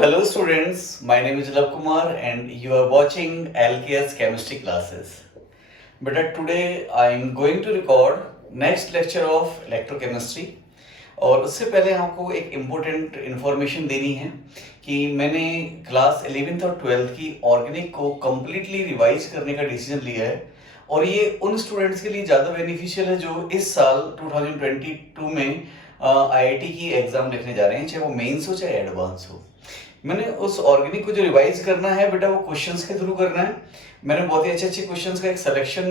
Hello students, my name is Love Kumar and you are watching LKS chemistry classes. But today I am going to record next lecture of electrochemistry. और उससे पहले आपको एक important information देनी है कि मैंने क्लास 11th और 12th की ऑर्गेनिक को कम्प्लीटली रिवाइज करने का डिसीजन लिया है और ये उन स्टूडेंट्स के लिए ज़्यादा बेनिफिशियल है जो इस साल 2022 में आईआईटी की एग्ज़ाम लिखने जा रहे हैं, चाहे वो मेंस हो चाहे एडवांस हो। मैंने उस ऑर्गेनिक को जो रिवाइज करना है बेटा वो क्वेश्चंस के थ्रू करना है। मैंने बहुत ही अच्छे अच्छे क्वेश्चंस का एक सिलेक्शन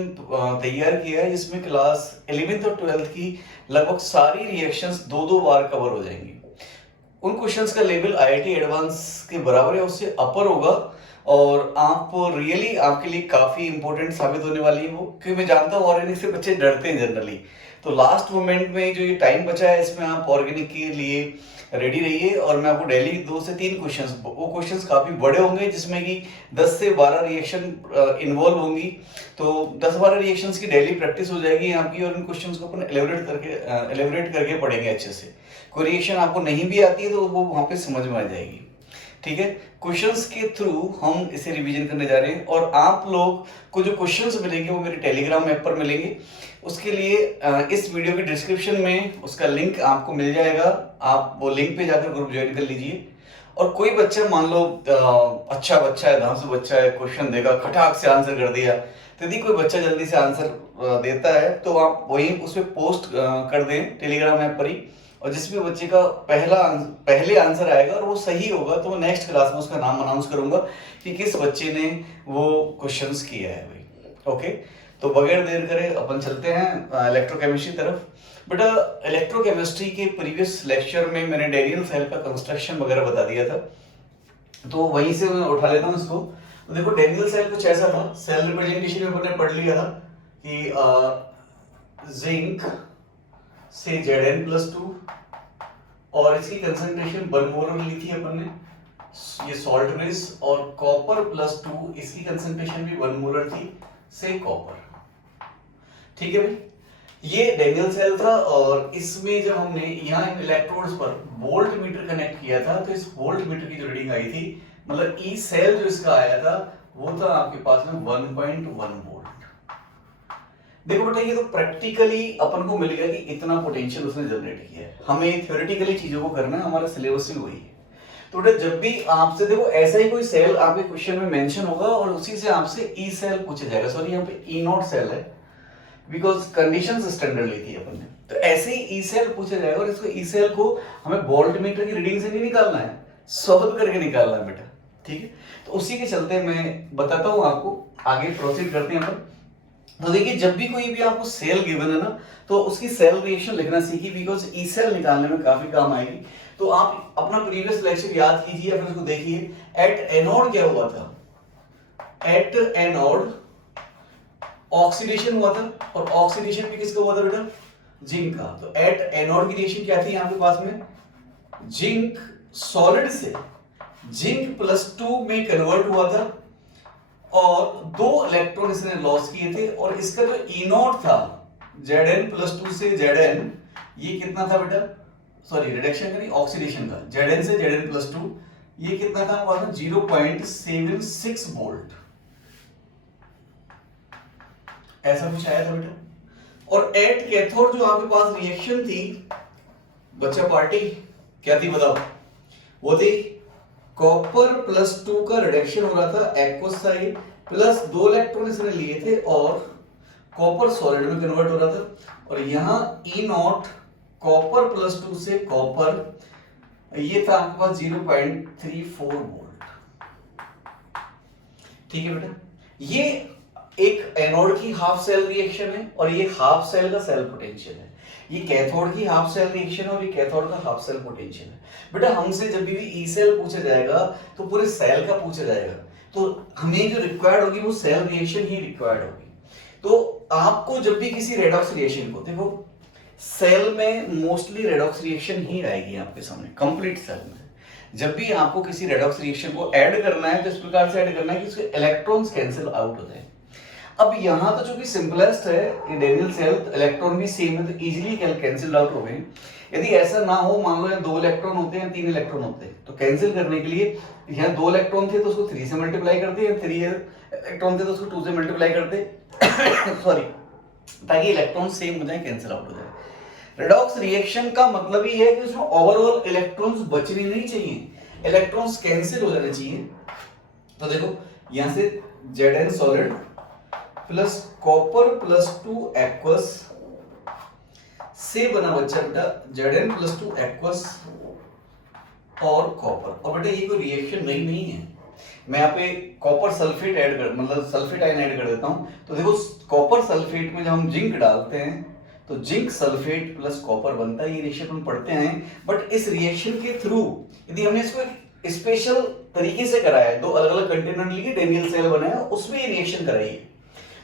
तैयार किया है जिसमें क्लास 11th और 12th की लगभग सारी रिएक्शंस दो बार कवर हो जाएंगी। उन क्वेश्चंस का लेवल आईआईटी एडवांस के बराबर या उससे अपर होगा और आप रियली आपके लिए काफ़ी इंपॉर्टेंट साबित होने वाली है वो, क्योंकि मैं जानता हूँ ऑर्गेनिक से बच्चे डरते हैं जनरली। तो लास्ट मोमेंट में जो ये टाइम बचा है इसमें आप ऑर्गेनिक के लिए रेडी रहिए और मैं आपको डेली 2 से 3 क्वेश्चंस, वो क्वेश्चंस काफ़ी बड़े होंगे जिसमें कि 10 से 12 रिएक्शन इन्वॉल्व होंगी। तो 10-12 रिएक्शंस की डेली प्रैक्टिस हो जाएगी आपकी और इन क्वेश्चंस को अपन एलेबोरेट करके पढ़ेंगे अच्छे से। कोई रिएक्शन आपको नहीं भी आती है तो वो वहाँ पे समझ में आ जाएगी। ठीक है, क्वेश्चंस के थ्रू हम इसे रिवीजन करने जा रहे हैं और आप लोग को जो क्वेश्चंस मिलेंगे वो मेरे टेलीग्राम ऐप पर मिलेंगे। उसके लिए इस वीडियो के डिस्क्रिप्शन में उसका लिंक आपको मिल जाएगा, आप वो लिंक पे जाकर ग्रुप ज्वाइन कर लीजिए। और कोई बच्चा मान लो अच्छा बच्चा है, धांसू बच्चा है, क्वेश्चन देगा खटाक से आंसर कर दिया, तो यदि कोई बच्चा जल्दी से आंसर देता है तो आप वही उस पर पोस्ट कर दें टेलीग्राम ऐप पर ही, और जिस भी बच्चे का पहले आंसर आएगा और वो सही होगा तो मैं नेक्स्ट क्लास में उसका नाम अनाउंस करूंगा कि किस बच्चे ने वो क्वेश्चंस किया है भाई। ओके, तो बगैर देर करे अपन चलते हैं इलेक्ट्रोकेमिस्ट्री तरफ। बेटा इलेक्ट्रोकेमिस्ट्री के प्रीवियस लेक्चर में मैंने डेरियन सेल का कंस्ट्रक्शन वगैरह बता दिया था, तो वहीं से मैं उठा लेता हूँ इसको। तो देखो डेनियल सेल कुछ ऐसा था, सेल रिप्रेजेंटेशन में अपन ने पढ़ लिया था कि जिंक से Zn+2 और इसकी कंसंट्रेशन 1 मोलर ली थी अपन ने, ये सॉल्ट बेस, और कॉपर+2 इसकी कंसंट्रेशन भी 1 मोलर थी से कॉपर। ठीक है भाई, ये डेनियल सेल था और इसमें जब हमने यहाँ इलेक्ट्रोड्स पर वोल्ट मीटर कनेक्ट किया था तो इस वोल्ट मीटर की जो रीडिंग आई थी, मतलब ई सेल जो इसका आया था वो था आपके पास में 1.1 वोल्ट। देखो बेटा ये तो प्रैक्टिकली अपन को मिल गया कि इतना पोटेंशियल उसने जनरेट किया है, हमें थ्योरेटिकली चीजों को करना है, हमारा सिलेबस भी वही है। तो बेटा जब भी आपसे देखो ऐसा ही कोई सेल आपके क्वेश्चन में मेंशन होगा और उसी से आपसे ई सेल पूछा जाएगा, सॉरी यहाँ पे ई नॉट सेल है बिकॉज कंडीशंस स्टैंडर्ड ली थी अपन ने, तो ऐसे ही ई सेल पूछा जाएगा और इसको ई सेल को हमें वोल्ट मीटर की रीडिंग से नहीं निकालना है, सॉल्व करके निकालना है बेटा। ठीक है, तो उसी के चलते मैं बताता हूँ आपको, आगे प्रोसीड करते हैं अपन। तो देखिए जब भी कोई भी आपको सेल गिवन है ना तो उसकी सेल रिएक्शन लिखना सीखिए बिकॉज ई सेल निकालने में काफी काम आएगी। तो आप अपना प्रीवियस लेक्चर याद कीजिए या फिर उसको देखिए। एट एनोड क्या हुआ था, एट एनोड ऑक्सीडेशन हुआ था और ऑक्सीडेशन भी किसका हुआ था बेटा, जिंक का। तो एट एनोड की रिएक्शन क्या थी यहाँ पे पास में, जिंक सॉलिड से जिंक+2 में कन्वर्ट हुआ था और 2 इलेक्ट्रॉन इसने लॉस किए थे और इसका जो ई नॉट था Zn+2 से Zn, ये कितना था बेटा, सॉरी रिडक्शन का नहीं ऑक्सीडेशन का, Zn से Zn+2 ये कितना था हमारा 0.76 वोल्ट, ऐसा कुछ आया था बेटा। और एट कैथोड जो आपके पास रिएक्शन थी बच्चा पार्टी क्या थी बताओ, वो थी कॉपर+2 का रिडक्शन हो रहा था एक्वस साइड प्लस 2 इलेक्ट्रॉन इसने लिए थे और कॉपर सॉलिड में कन्वर्ट हो रहा था। और यहां ई नॉट कॉपर+2 से कॉपर ये था आपके पास 0.34 वोल्ट। ठीक है बेटा, ये एक एनोड की हाफ सेल रिएक्शन है और ये हाफ सेल का सेल पोटेंशियल है, ये कैथोड की हाफ सेल रिएक्शन है और ये कैथोड का हाफ सेल पोटेंशियल है। बेटा हमसे जब भी ई सेल पूछा जाएगा तो पूरे सेल का पूछा जाएगा, तो हमें जो रिक्वायर्ड होगी वो सेल रिएक्शन ही रिक्वायर्ड होगी। तो आपको जब भी किसी रेडॉक्स रिएक्शन को, देखो सेल में मोस्टली रेडॉक्स रिएक्शन ही आएगी आपके सामने कंप्लीट सेल में। जब भी आपको किसी रेडॉक्स रिएक्शन को ऐड करना है तो इस प्रकार से ऐड करना है कि उसके इलेक्ट्रॉन्स कैंसिल आउट हो जाए। अब यहाँ तो जो कि सिंपलेस्ट है डेनियल सेल, इलेक्ट्रॉन भी सेम है तो इजीली कैंसिल आउट हो गए। यदि ऐसा ना हो, मान लो यहाँ 2 इलेक्ट्रॉन होते हैं, 3 इलेक्ट्रॉन होते हैं, तो कैंसिल करने के लिए यहाँ 2 इलेक्ट्रॉन थे तो उसको 3 से मल्टीप्लाई करते हैं, 3 इलेक्ट्रॉन थे तो उसको 2 से मल्टीप्लाई करते सॉरी, ताकि इलेक्ट्रॉन सेम हो जाए, कैंसिल आउट हो जाए। रेडॉक्स रिएक्शन का मतलब ही है कि उसमें ओवरऑल इलेक्ट्रॉन्स बचने नहीं चाहिए, इलेक्ट्रॉन्स कैंसिल हो जाने चाहिए। तो देखो यहां से Zn solid plus copper plus 2 aqueous से बना बच्चा बेटा Zn प्लस 2 एक्वस और कॉपर। और बेटा ये कोई रिएक्शन नहीं है, मैं यहाँ पे कॉपर सल्फेट ऐड कर, मतलब सल्फेट आयन ऐड कर देता हूं। तो देखो कॉपर सल्फेट में जब हम जिंक डालते हैं तो जिंक सल्फेट प्लस कॉपर बनता है, ये रिएक्शन हम पढ़ते हैं। बट इस रिएक्शन के थ्रू यदि हमने इसको एक स्पेशल तरीके से कराया है, 2 अलग अलग कंटेनर लिए डेनियल सेल बनाया, उसमें ये रिएक्शन कराई है,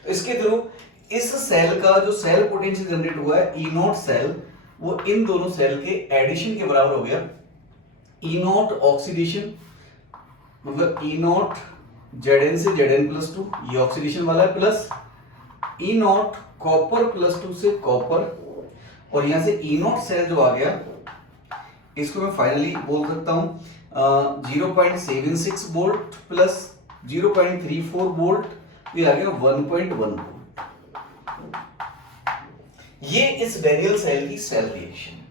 तो इसके थ्रू इस सेल का जो सेल पोटेंशियल जनरेट हुआ है ई नॉट सेल, वो इन दोनों सेल के एडिशन के बराबर हो गया। ई नॉट ऑक्सीडेशन मतलब ई नॉट Zn से Zn प्लस 2, ये ऑक्सीडेशन वाला है, plus E not copper plus 2 से कॉपर, और यहां से ई नॉट सेल जो आ गया इसको मैं फाइनली बोल सकता हूं 0.76 वोल्ट प्लस 0.34 वोल्ट, ये आ गया 1.1 वोल्ट। ये इस डेनियल सेल की सेल रिएक्शन है।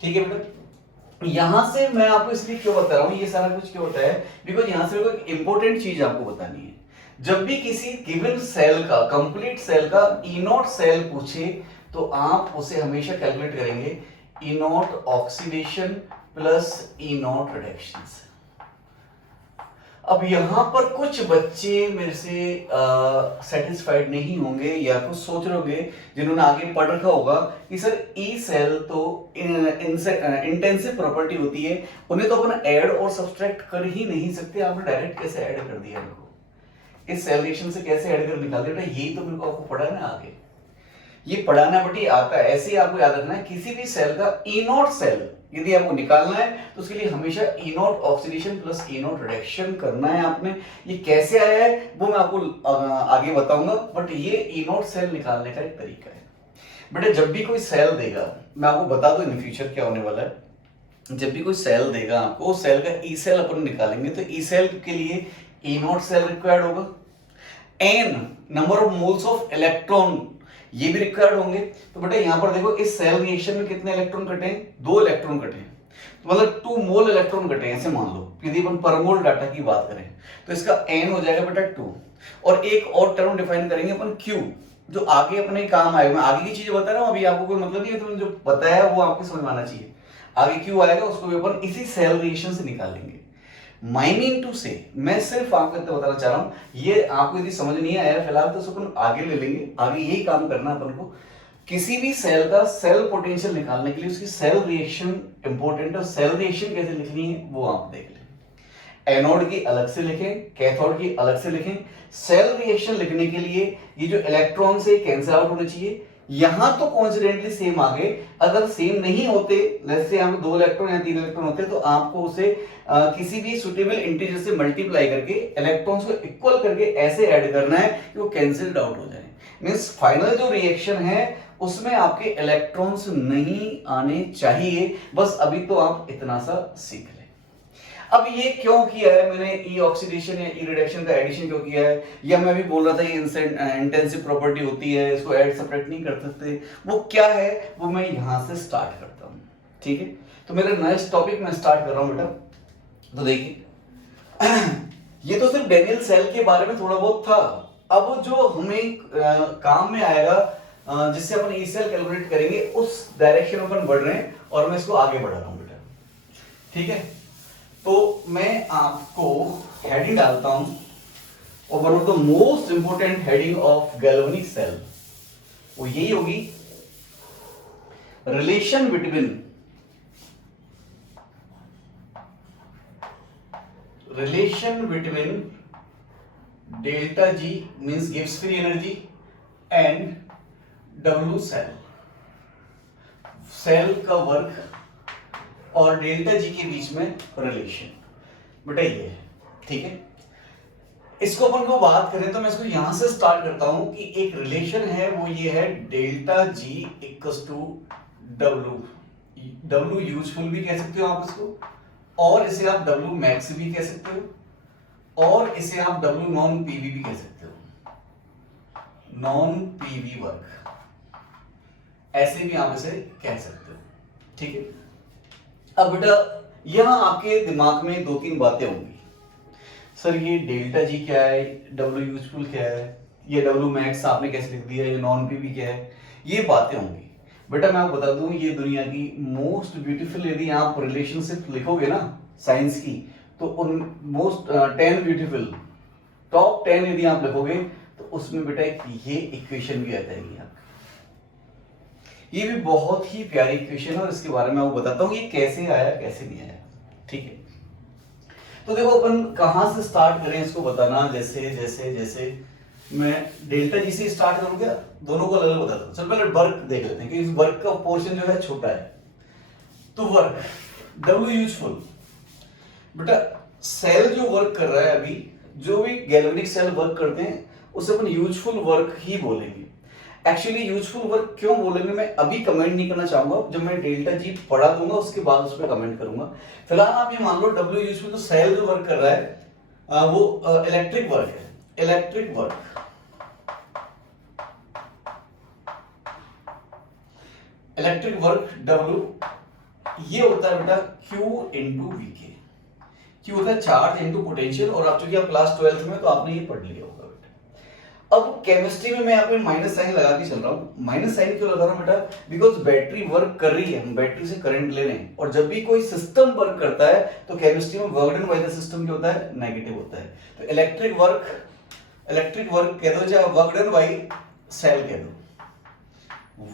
ठीक है बेटा, यहां से मैं आपको इसलिए क्यों बता रहा हूं, ये सारा कुछ क्यों होता है, बिकॉज यहां से मेरे को एक इंपॉर्टेंट चीज आपको बतानी है। जब भी किसी गिवन सेल का, कंप्लीट सेल का ई नॉट सेल पूछे तो आप उसे हमेशा कैलकुलेट करेंगे E naught oxidation plus E naught reduction. अब यहां पर कुछ बच्चे मेरे से सेटिस्फाइड नहीं होंगे या कुछ सोच रहे होंगे जिन्होंने आगे पढ़ रखा होगा कि सर ई सेल तो इंटेंसिव प्रॉपर्टी होती है, उन्हें तो अपन ऐड और सब्सट्रैक्ट कर ही नहीं सकते, आपने डायरेक्ट कैसे ऐड कर दिया इनको, इस सेल रिएक्शन से कैसे ऐड कर निकाल दिया। यही तो मेरे को आपको पढ़ाना है आगे, ये पढ़ाना बटी आता है। ऐसे ही आपको याद रखना है किसी भी सेल का ई नॉट सेल यदि आपको निकालना है तो उसके लिए हमेशा E naught oxidation plus E naught reduction करना है आपने। ये कैसे आया है वो मैं आपको आगे बताऊंगा, बट ये ई नॉट सेल निकालने का एक तरीका है। बेटा जब भी कोई सेल देगा, मैं आपको बता दूं इन फ्यूचर क्या होने वाला है, जब भी कोई सेल देगा आपको, सेल का ई सेल अपन निकालेंगे तो ई सेल के लिए ई नॉट सेल रिक्वायर्ड होगा, n number of moles of electron ये भी रिक्वायर्ड होंगे। तो बेटा यहां पर देखो इस सेल रिएक्शन में कितने इलेक्ट्रॉन कटे हैं, 2 इलेक्ट्रॉन कटे हैं, तो मतलब 2 मोल इलेक्ट्रॉन कटे हैं, ऐसे मान लो यदि अपन पर मोल डाटा की बात करें तो इसका n हो जाएगा बेटा 2, और एक और टर्म डिफाइन करेंगे अपन q, जो आगे अपने काम आएगा। मैं आगे की चीजें बता रहा हूं, अभी आपको कोई मतलब नहीं है, तो जो बताया वो आपको समझ में आना चाहिए। आगे q आएगा उसको भी अपन इसी सेल रिएक्शन से निकालेंगे। माइनिंग टू से मैं सिर्फ आपको इतना बताना चाह रहा हूं, ये आपको यदि समझ नहीं आया फिलहाल तो अपन आगे ले लेंगे, आगे यही काम करना अपन को। किसी भी सेल का सेल पोटेंशियल निकालने के लिए उसकी सेल रिएक्शन इंपॉर्टेंट है, सेल रिएक्शन कैसे लिखनी है वो आप देख लें। एनोड की अलग से लिखें, कैथोड की अलग से लिखें। सेल रिएक्शन लिखने के लिए ये जो इलेक्ट्रॉन से कैंसिल आउट होने चाहिए, यहां तो कोइंसिडेंटली सेम आ गए, अगर सेम नहीं होते, जैसे यहां पे 2 इलेक्ट्रॉन या 3 इलेक्ट्रॉन होते तो आपको उसे किसी भी सुटेबल इंटीजर से मल्टीप्लाई करके इलेक्ट्रॉन्स को इक्वल करके ऐसे ऐड करना है कि वो कैंसिल्ड आउट हो जाए। मींस फाइनल जो रिएक्शन है उसमें आपके इलेक्ट्रॉन्स नहीं आने चाहिए। बस अभी तो आप इतना सा सीख लें। अब ये क्यों किया है मैंने, ई ऑक्सीडेशन या ई रिडक्शन का एडिशन क्यों किया है, या मैं भी बोल रहा था ये इंटेंसिव प्रॉपर्टी होती है, इसको ऐड सब्ट्रैक्ट नहीं कर सकते, वो क्या है वो मैं यहां से स्टार्ट करता हूं। ठीक है, तो मेरा नेक्स्ट टॉपिक मैं स्टार्ट कर रहा हूं बेटा। तो देखिए ये तो सिर्फ डेनियल सेल के बारे में थोड़ा बहुत था। अब जो हमें काम में आएगा जिससे अपन ई सेल कैलकुलेट करेंगे, उस डायरेक्शन में अपन बढ़ रहे हैं और मैं इसको आगे बढ़ा रहा हूं बेटा। ठीक है, तो मैं आपको हेडिंग डालता हूं, और one of the most important heading of galvanic cell वो यही होगी, relation between delta G means गिव्स free energy and W cell का वर्क और डेल्टा G के बीच में रिलेशन बेटा ये है। ठीक है, इसको अपन को बात करें तो मैं इसको यहां से स्टार्ट करता हूं कि एक रिलेशन है, वो ये है delta G equals to W. W useful भी कह सकते हो आप इसको, और इसे आप डब्ल्यू मैक्स भी कह सकते हो, और इसे आप डब्ल्यू नॉन पीवी भी कह सकते हो, नॉन पीवी वर्क, ऐसे भी आप इसे कह सकते हो। ठीक है, अब बेटा यहां आपके दिमाग में दो तीन बातें होंगी, सर ये डेल्टा जी क्या है, डब्ल्यू यूजफुल क्या है, ये डब्ल्यू मैक्स आपने कैसे लिख दिया, ये नॉन पीवी क्या है, ये बातें होंगी। बेटा मैं आपको बता दूं, ये दुनिया की मोस्ट ब्यूटीफुल, यदि आप रिलेशनशिप लिखोगे ना साइंस की, तो उन मोस्ट 10 ब्यूटीफुल, टॉप 10 यदि आप लिखोगे तो उसमें बेटा एक ये इक्वेशन भी आ जाएगी आप। ये भी बहुत ही प्यारी इक्वेशन है और इसके बारे में आपको बताता हूँ ये कैसे आया कैसे नहीं आया। ठीक है, तो देखो अपन कहां से स्टार्ट करें इसको बताना। जैसे जैसे जैसे मैं डेल्टा जी से स्टार्ट करूं क्या, दोनों को अलग अलग बताता हूं। चल पहले वर्क देख लेते हैं कि इस वर्क का पोर्शन जो है छोटा है। तो वर्क डब्ल्यू यूजफुल, बेटा सेल जो वर्क कर रहा है अभी, जो भी गैल्वेनिक सेल वर्क करते हैं उसे अपन यूजफुल वर्क ही बोलेंगे। एक्चुअली यूजफुल वर्क क्यों बोलेंगे मैं अभी कमेंट नहीं करना चाहूंगा, जब मैं डेल्टा जी पढ़ा दूंगा उसके बाद उस पर कमेंट करूंगा। फिलहाल आप ये मान लो डब्ल्यू यूजफुल, तो सेल जो वर्क कर रहा है वो इलेक्ट्रिक वर्क है, electric work, electric work W ये होता है बेटा क्यू इंटू वी के। क्यू होता है चार्ज इंटू पोटेंशियल, और आप चूंकि आप क्लास 12th में तो आपने ये पढ़ लिया होगा। अब केमिस्ट्री में मैं यहाँ पे माइनस साइन लगा के चल रहा हूँ। माइनस साइन क्यों लगा रहा हूँ बेटा, बिकॉज बैटरी वर्क कर रही है, हम बैटरी से करंट ले रहे हैं, और जब भी कोई सिस्टम वर्क करता है तो केमिस्ट्री में work done by the system क्या होता है, नेगेटिव होता है। तो इलेक्ट्रिक वर्क कह दो, चाहे वर्क डन बाय सेल कह दो,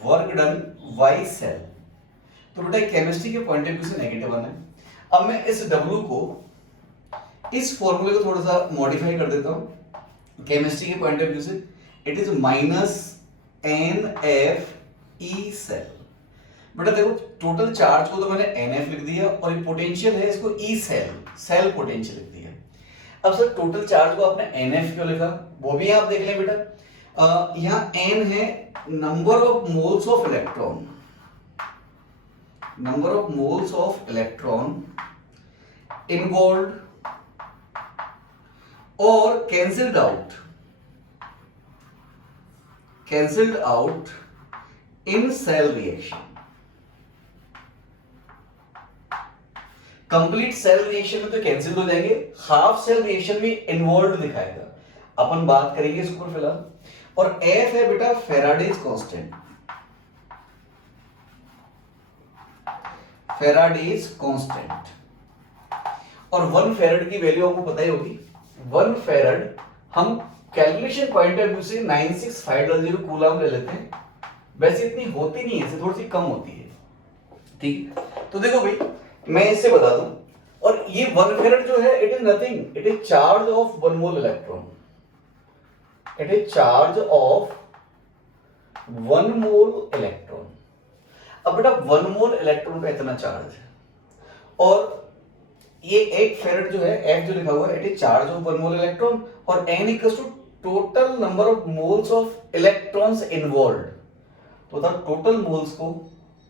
वर्क डन बाय सेल, तो बेटा केमिस्ट्री के पॉइंट ऑफ व्यू से नेगेटिव आना है। अब मैं इस डब्ल्यू को, इस फॉर्मूले को थोड़ा सा मॉडिफाई कर देता हूँ केमिस्ट्री के पॉइंट ऑफ व्यू से। It is minus n F E cell. बेटा देखो टोटल चार्ज को तो मैंने एन एफ लिख दिया, और ये पोटेंशियल है इसको ई सेल, सेल पोटेंशियल लिख दिया। अब सर टोटल चार्ज को आपने एन एफ क्यों लिखा, वो भी आप देख लें बेटा। यहां एन है number of moles of electron, number of moles of electron involve और cancelled out in cell reaction. Complete cell reaction में तो कैंसिल हो जाएंगे, हाफ सेल रिएक्शन में इन्वॉल्व दिखाएगा, अपन बात करेंगे इसके ऊपर फिलहाल। और एफ है बेटा फेराडेज कांस्टेंट, फेराडेज कांस्टेंट, और 1 फेराड की वैल्यू आपको पता ही होगी। 1 फेराड हम कैलकुलेशन पॉइंट ऑफ व्यू से 9650 कूलम ले लेते हैं, वैसे इतनी होती नहीं है, थोड़ी सी कम होती है। ठीक, तो देखो भाई मैं इससे बता दूं, और ये 1 फेराड जो है it is nothing, it is charge of 1 mole electron, it is charge of 1 mole electron. अब बेटा 1 मोल इलेक्ट्रॉन का इतना चार्ज है, और ये 1 फेराड जो है, F जो लिखा हुआ है, it is charge of 1 mole electron, और N equals to total number of moles of electrons involved. तो द टोटल मोल्स को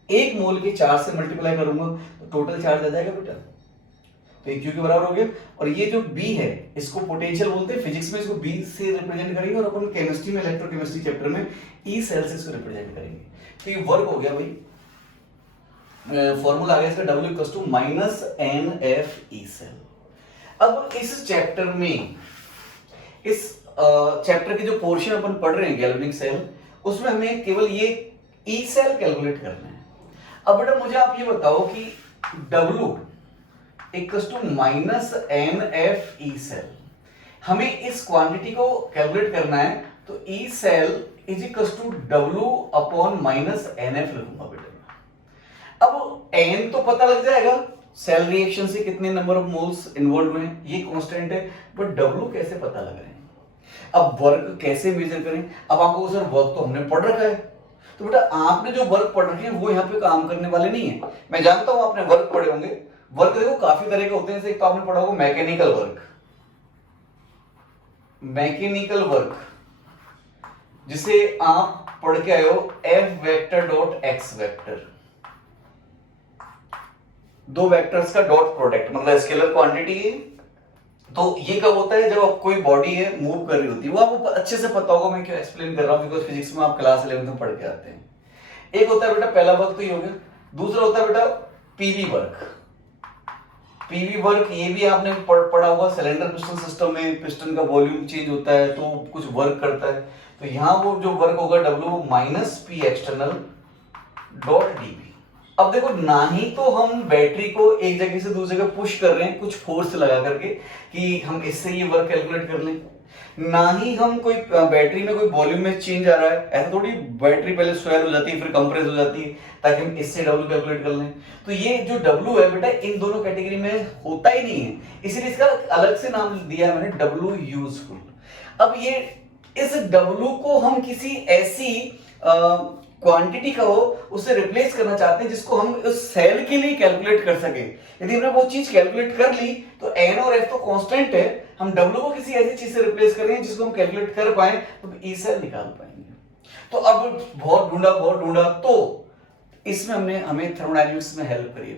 1 मोल के चार्ज से मल्टीप्लाई करूंगा तो टोटल चार्ज आ जाएगा बेटा, तो ये Q के बराबर हो गया। और ये जो B है इसको पोटेंशियल बोलते हैं, फिजिक्स में इसको B से रिप्रेजेंट करेंगे, और अपन केमिस्ट्री में इलेक्ट्रोकेमिस्ट्री चैप्टर में E सेल से इसको रिप्रेजेंट करेंगे। तो ये वर्क हो गया भाई, फॉर्मूला आ गया इसका W equals to minus n F E cell. अब इस चैप्टर में, इस चैप्टर के जो पोर्शन अपन पढ़ रहे हैं गैल्वेनिक सेल, उसमें हमें केवल ये ई सेल कैलकुलेट करना है। अब बेटा मुझे आप ये बताओ कि W equals to minus n F E cell, हमें इस क्वांटिटी को कैलकुलेट करना है, तो E cell is equals to W upon minus n F लिखूंगा बेटा। अब n तो पता लग जाएगा, सेल रिएक्शन से कितने नंबर ऑफ मोल्स इन्वॉल्व हुए हैं, ये कांस्टेंट है, बट W कैसे पता लग रहे हैं, अब वर्क कैसे मेजर करें। अब आपको सर वर्क तो हमने पढ़ रखा है, तो बेटा आपने जो वर्क पढ़ रखे हैं वो यहाँ पे काम करने वाले नहीं है। मैं जानता हूं आपने वर्क पढ़े होंगे, वर्क देखो काफी तरह के होते हैं, एक तो आपने पढ़ा होगा मैकेनिकल वर्क, मैकेनिकल वर्क जिसे आप पढ़ के आए हो F vector dot x vector, दो वेक्टर्स का डॉट प्रोडक्ट मतलब स्केलर क्वांटिटी है। तो ये कब होता है, जब आप कोई बॉडी है मूव कर रही होती है, वो आपको अच्छे से पता होगा मैं क्यों एक्सप्लेन कर रहा हूँ, बिकॉज फिजिक्स में आप क्लास 11 में पढ़ के आते हैं। एक होता है बेटा पहला वर्क तो ये हो गया, दूसरा होता है बेटा पीवी वर्क। पीवी वर्क ये भी आपने पढ़ा होगा, सिलेंडर पिस्टन सिस्टम में पिस्टन का वॉल्यूम चेंज होता है तो कुछ वर्क करता है, तो यहाँ वो जो वर्क होगा W minus P external dot dB. अब देखो, ना ही तो हम बैटरी को एक जगह से दूसरी जगह पुश कर रहे हैं कुछ फोर्स लगा करके कि हम इससे ये वर्क कैलकुलेट कर लें, ना ही हम कोई बैटरी में कोई वॉल्यूम में चेंज आ रहा है, ऐसा थोड़ी बैटरी पहले स्वेल हो जाती है फिर कंप्रेस हो जाती है ताकि हम इससे W कैलकुलेट कर लें। तो ये जो W है बेटा इन दोनों कैटेगरी में होता ही नहीं है, इसीलिए इसका अलग से नाम दिया है मैंने W यूजफुल। अब ये इस W को हम किसी ऐसी क्वांटिटी का हो उससे रिप्लेस करना चाहते हैं जिसको हम उस सेल के लिए कैलकुलेट कर सके। यदि हमने वो चीज कैलकुलेट कर ली तो N और F तो कांस्टेंट है, हम W को किसी ऐसी चीज से रिप्लेस करेंगे जिसको हम कैलकुलेट कर पाए तो E सेल निकाल पाएंगे। तो अब बहुत ढूंढा तो इसमें हमें थर्मोडायनेमिक्स में हेल्प करिए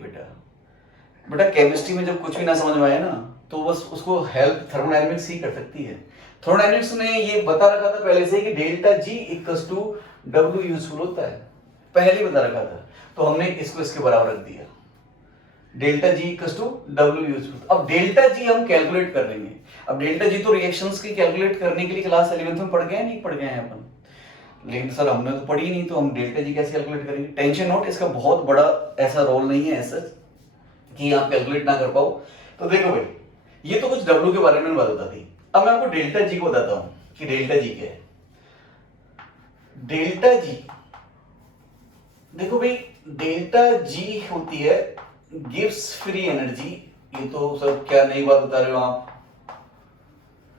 बेटा केमिस्ट्री में जब कुछ भी ना समझ में आए ना तो बस उसको हेल्प थर्मोडायनेमिक्स ही कर सकती है। थर्मोडायनेमिक्स ने ये बता रखा था पहले से कि delta G equals to W useful होता है, पहले बता रखा था, तो हमने इसको इसके बराबर रख दिया, delta G equals to W useful. अब डेल्टा जी हम कैलकुलेट कर लेंगे। अब डेल्टा जी तो रिएक्शंस की कैलकुलेट करने के लिए क्लास 11th में पढ़ गए नहीं पढ़ गए हैं अपन, लेकिन सर हमने तो पढ़ी नहीं, तो हम डेल्टा जी कैसे कैलकुलेट करेंगे। टेंशन नोट, इसका बहुत बड़ा ऐसा रोल नहीं है ऐसा कि आप कैलकुलेट ना कर पाओ। तो देखो भाई, ये तो कुछ W के बारे में बताता थी, अब मैं आपको डेल्टा जी को बताता हूं कि डेल्टा जी क्या है। डेल्टा जी देखो भाई, डेल्टा जी होती है गिव्स फ्री एनर्जी। ये तो सब क्या नई बात बता रहे हो आप,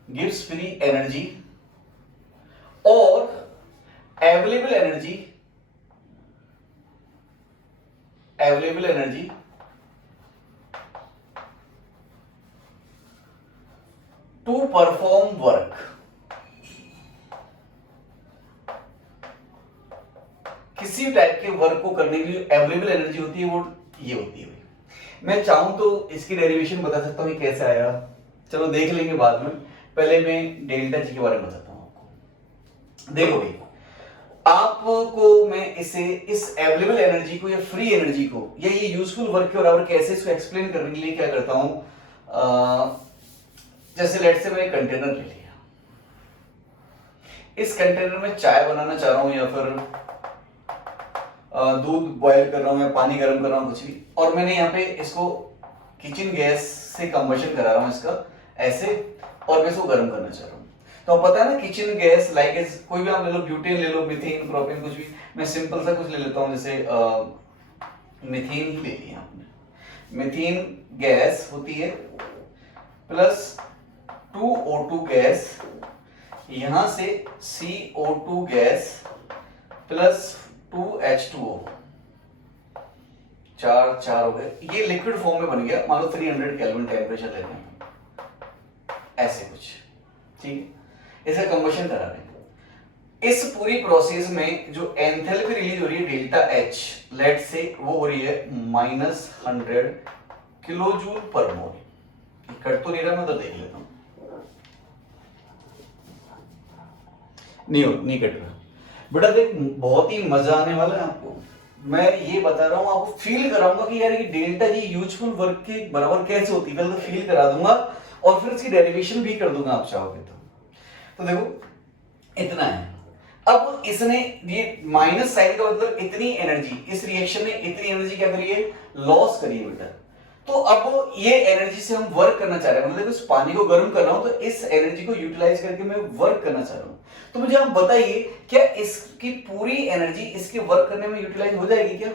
गिव्स फ्री एनर्जी और available energy to perform work. किसी टाइप के वर्क को करने के लिए अवेलेबल एनर्जी होती है वो ये होती है भाई। मैं चाहूं तो इसकी डेरिवेशन बता सकता हूं कैसे आया, चलो देख लेंगे बाद में, पहले मैं डेल्टा जी के बारे में बताता हूं आपको। देखो भाई, आपको मैं इसे इस अवेलेबल एनर्जी को या फ्री एनर्जी को या ये यूजफुल वर्क के बराबर कैसे इसको एक्सप्लेन करने के लिए क्या करता हूं, जैसे लेट से मैं एक कंटेनर ले लिया, इस कंटेनर में चाय बनाना चाह रहा हूं या फिर दूध बॉयल कर रहा हूं या पानी गर्म कर रहा हूं कुछ भी, और मैंने यहाँ पे इसको किचन गैस से कंबशन करा रहा हूं इसका ऐसे, और मैं इसको गर्म करना चाह रहा हूं। तो आप पता है ना किचन गैस लाइक कोई भी आप ले लो, ब्यूटेन ले लो, मीथेन, प्रोपेन, कुछ भी, मैं सिंपल सा कुछ ले लेता हूं जैसे मीथेन ही ले लिया आपने। मीथेन गैस होती है प्लस 2O2 गैस, यहां से CO2 गैस प्लस 2H2O, चार हो गए, ये लिक्विड फॉर्म में बन गया। मान लो 300 केल्विन टेम्परेचर ले रहे हैं ऐसे कुछ, ठीक है, इसका कंबशन करा रहे हैं। इस पूरी प्रोसेस में जो एंथैल्पी रिलीज हो रही है डेल्टा H, लेट से वो हो रही है -100 किलोजूल पर मोल। कट तो नहीं रहा, मैं तो देख लेता हूं, नहीं कट रहा बेटा। देख बहुत ही मजा आने वाला है आपको, मैं ये बता रहा हूं, आपको फील कराऊंगा कि यार ये डेल्टा जी यूजफुल वर्क के बराबर कैसे होती है, पहले तो फील करा दूंगा और फिर इसकी डेरिवेशन भी कर दूंगा आप चाहोगे तो देखो इतना है। अब इसने ये माइनस साइन का मतलब इतनी एनर्जी, इस रिएक्शन ने इतनी एनर्जी क्या करी है, लॉस करी है बेटा। तो अब ये एनर्जी से हम वर्क करना चाह रहे हैं, मतलब इस पानी को गर्म कर रहा हूं तो इस एनर्जी को यूटिलाइज करके मैं वर्क करना चाह रहा हूं। तो मुझे आप बताइए क्या इसकी पूरी एनर्जी इसके वर्क करने में यूटिलाइज हो जाएगी क्या,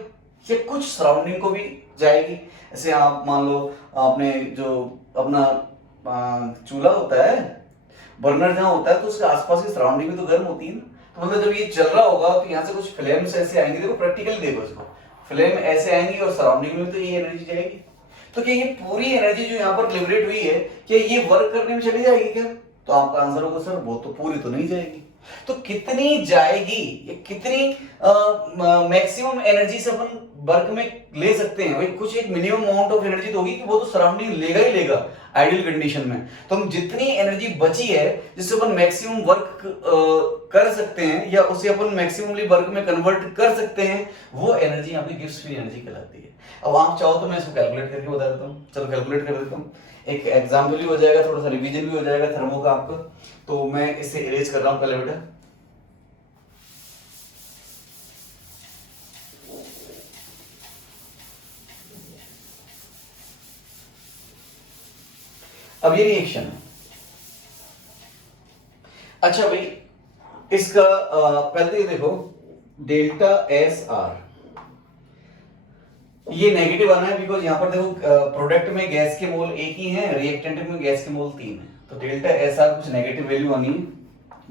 या कुछ सराउंडिंग को भी जाएगी। जैसे आप मान लो आपने जो अपना चूल्हा होता है, बर्नर जहां होता है, तो उसके आसपास की सराउंडिंग भी तो गर्म होती है ना, तो मतलब जब ये चल रहा होगा तो यहाँ से कुछ फ्लेम्स ऐसे आएंगे, देखो प्रैक्टिकली देखो इसको, फ्लेम ऐसे आएंगी और सराउंडिंग में तो ये एनर्जी जाएगी। तो क्या ये पूरी एनर्जी जो यहाँ पर लिबरेट हुई है क्या ये वर्क करने में चली जाएगी क्या, तो आपका आंसर होगा सर वो तो पूरी तो नहीं जाएगी। तो कितनी जाएगी या कितनी मैक्सिमम एनर्जी से अपन वर्क में ले सकते हैं भाई, कुछ एक मिनिमम अमाउंट ऑफ एनर्जी तो होगी कि वो तो सराउंडिंग लेगा ही लेगा आइडियल कंडीशन में। तो हम जितनी एनर्जी बची है जिससे अपन मैक्सिमम वर्क कर सकते हैं या उसे अपन मैक्सिममली वर्क में कन्वर्ट कर सकते हैं, वो एनर्जी आपकी गिब्स फ्री एनर्जी कहलाती है। अब आप चाहो तो मैं इसको कैलकुलेट करके बता देता हूँ। चलो कैलकुलेट कर देता हूँ, एक एग्जाम्पल भी हो जाएगा, थोड़ा सा रिवीजन भी हो जाएगा थर्मो का आपका। तो मैं इसे इरेज कर रहा हूँ पहले बेटा। अब ये रिएक्शन है। अच्छा भाई इसका पहले तो ये देखो डेल्टा एस आर, ये नेगेटिव आना है बिकॉज यहां पर देखो प्रोडक्ट में गैस के मोल एक ही हैं, रिएक्टेंट में गैस के मोल 3 है। तो डेल्टा एस आर कुछ नेगेटिव वैल्यू आनी है,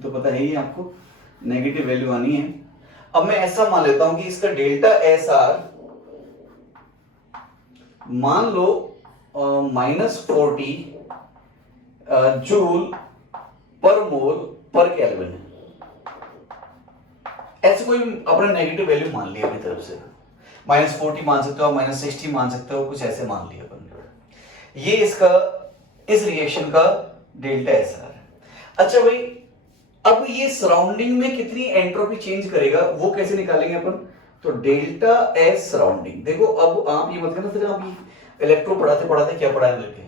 तो पता है ही आपको नेगेटिव वैल्यू आनी है। अब मैं ऐसा मान लेता हूं कि इसका डेल्टा एस आर मान लो -40 जूल पर मोल पर केल्विन, ऐसे कोई अपने नेगेटिव वैल्यू मान लिया अपनी तरफ से, -40 मान सकते हो, -60 मान सकते हो, कुछ ऐसे मान लिया अपन। ये इसका इस रिएक्शन का डेल्टा एस आर है। अच्छा भाई अब ये सराउंडिंग में कितनी एंट्रोपी चेंज करेगा वो कैसे निकालेंगे अपन? तो डेल्टा एस सराउंडिंग, देखो अब आप ये मत कहना फिर आप ये इलेक्ट्रो पढ़ाते पढ़ाते क्या पढ़ाने लगे।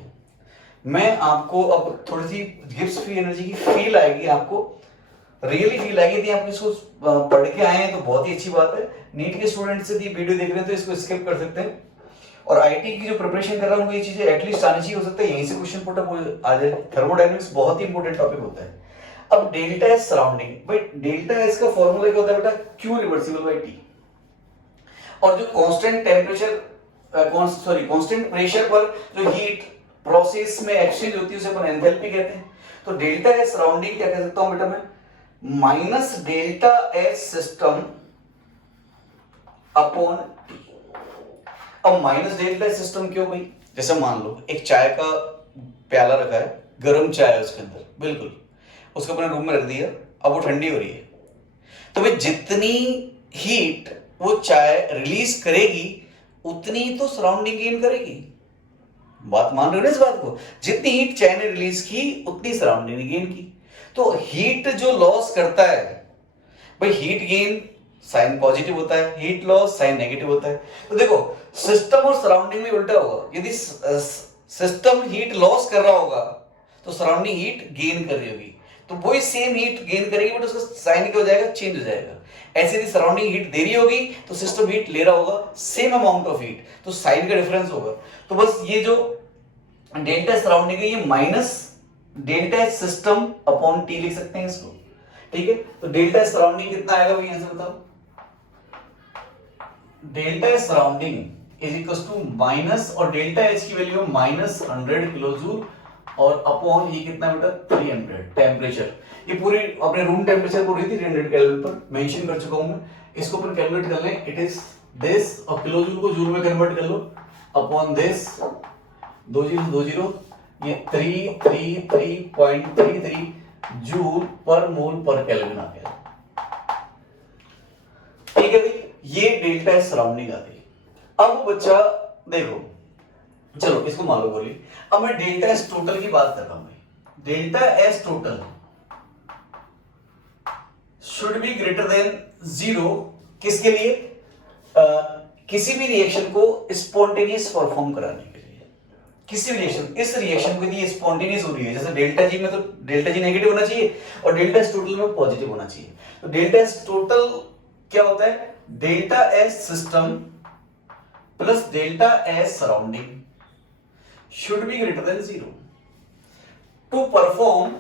मैं आपको अब थोड़ी सी गिब्स फ्री एनर्जी की फील आएगी, आपको रियली फील आएगी। यदि आप इसको पढ़ के आए हैं तो बहुत ही अच्छी बात है। नीट के स्टूडेंट्स यदि वीडियो देख रहे हैं तो इसको स्किप कर सकते हैं, और आईटी की जो प्रिपरेशन कर रहा हूँ ये चीजें एटलीस्ट आनी चाहिए। हो सकता है यहीं से क्वेश्चन पुट अप आ जाए। थर्मोडायनेमिक्स बहुत ही इंपॉर्टेंट टॉपिक होता है। अब डेल्टा एस सराउंडिंग, भाई डेल्टा एस का फॉर्मूला क्या होता है बेटा? Q reversible by T. और जो कांस्टेंट टेम्परेचर कांस्टेंट प्रेशर पर जो हीट प्रोसेस में एक्सचेंज होती है उसे अपन एंथैल्पी कहते हैं। तो डेल्टा एस सराउंडिंग क्या कह सकता हूं बेटा मैं? Minus delta S system upon T. अब माइनस डेल्टा एस सिस्टम क्यों भाई? जैसे मान लो एक चाय का प्याला रखा है, गर्म चाय है उसके अंदर, बिल्कुल उसको अपने रूम में रख दिया, अब वो ठंडी हो रही है, तो भाई जितनी हीट वो चाय रिलीज करेगी उतनी तो सराउंडिंग गेन करेगी। बात मान रहे हो ना इस बात को? जितनी हीट चाय ने रिलीज की उतनी सराउंडिंग ने गेन की। तो हीट जो लॉस करता है भाई, हीट गेन साइन पॉजिटिव होता है, हीट लॉस साइन नेगेटिव होता है। तो देखो सिस्टम और सराउंडिंग में उल्टा होगा। यदि सिस्टम हीट लॉस कर रहा होगा तो सराउंडिंग हीट गेन कर रही होगी, तो वही सेम हीट गेन करेगी बट उसका साइन क्या हो जाएगा? चेंज हो जाएगा। ऐसे यदि सराउंडिंग हीट दे रही होगी तो सिस्टम हीट ले रहा होगा सेम अमाउंट ऑफ हीट, तो साइन का डिफरेंस होगा। तो बस ये जो डेल्टा सराउंडिंग है ये minus delta system upon T लिख सकते हैं इसको, ठीक है। तो डेल्टा सराउंडिंग कितना आएगा भाई आंसर बताओ? Delta surrounding is equal to minus, और डेल्टा एच की वैल्यू है -100 किलो जूल, और अपॉन ये कितना बेटा? 300 टेम्परेचर। ये पूरी अपने रूम टेम्परेचर पूरी 300 केल्विन पर मेंशन कर चुका हूं मैं। इसको अपन कैलकुलेट कर लें, इट इज दिस, और किलो जूल को जूल में कन्वर्ट कर लो, अपॉन दिस 2020 ये 333.33 जूल पर मोल पर केल्विन आ गया, ठीक है भाई। ये डेल्टा सराउंडिंग आ गई। अब बच्चा देखो, चलो इसको मान लो बोलिए। अब मैं डेल्टा एस टोटल की बात कर रहा हूं भाई। Delta S total should be greater than 0 किसके लिए? किसी भी रिएक्शन को स्पॉन्टेनियस परफॉर्म कराने के लिए। किसी भी रिएक्शन, इस रिएक्शन को यदि स्पॉन्टेनियस हो रही है, जैसे डेल्टा जी में तो डेल्टा जी नेगेटिव होना चाहिए और डेल्टा एस टोटल में पॉजिटिव होना चाहिए। तो डेल्टा एस टोटल क्या होता है? Delta S system plus delta S surrounding should be greater than 0 to perform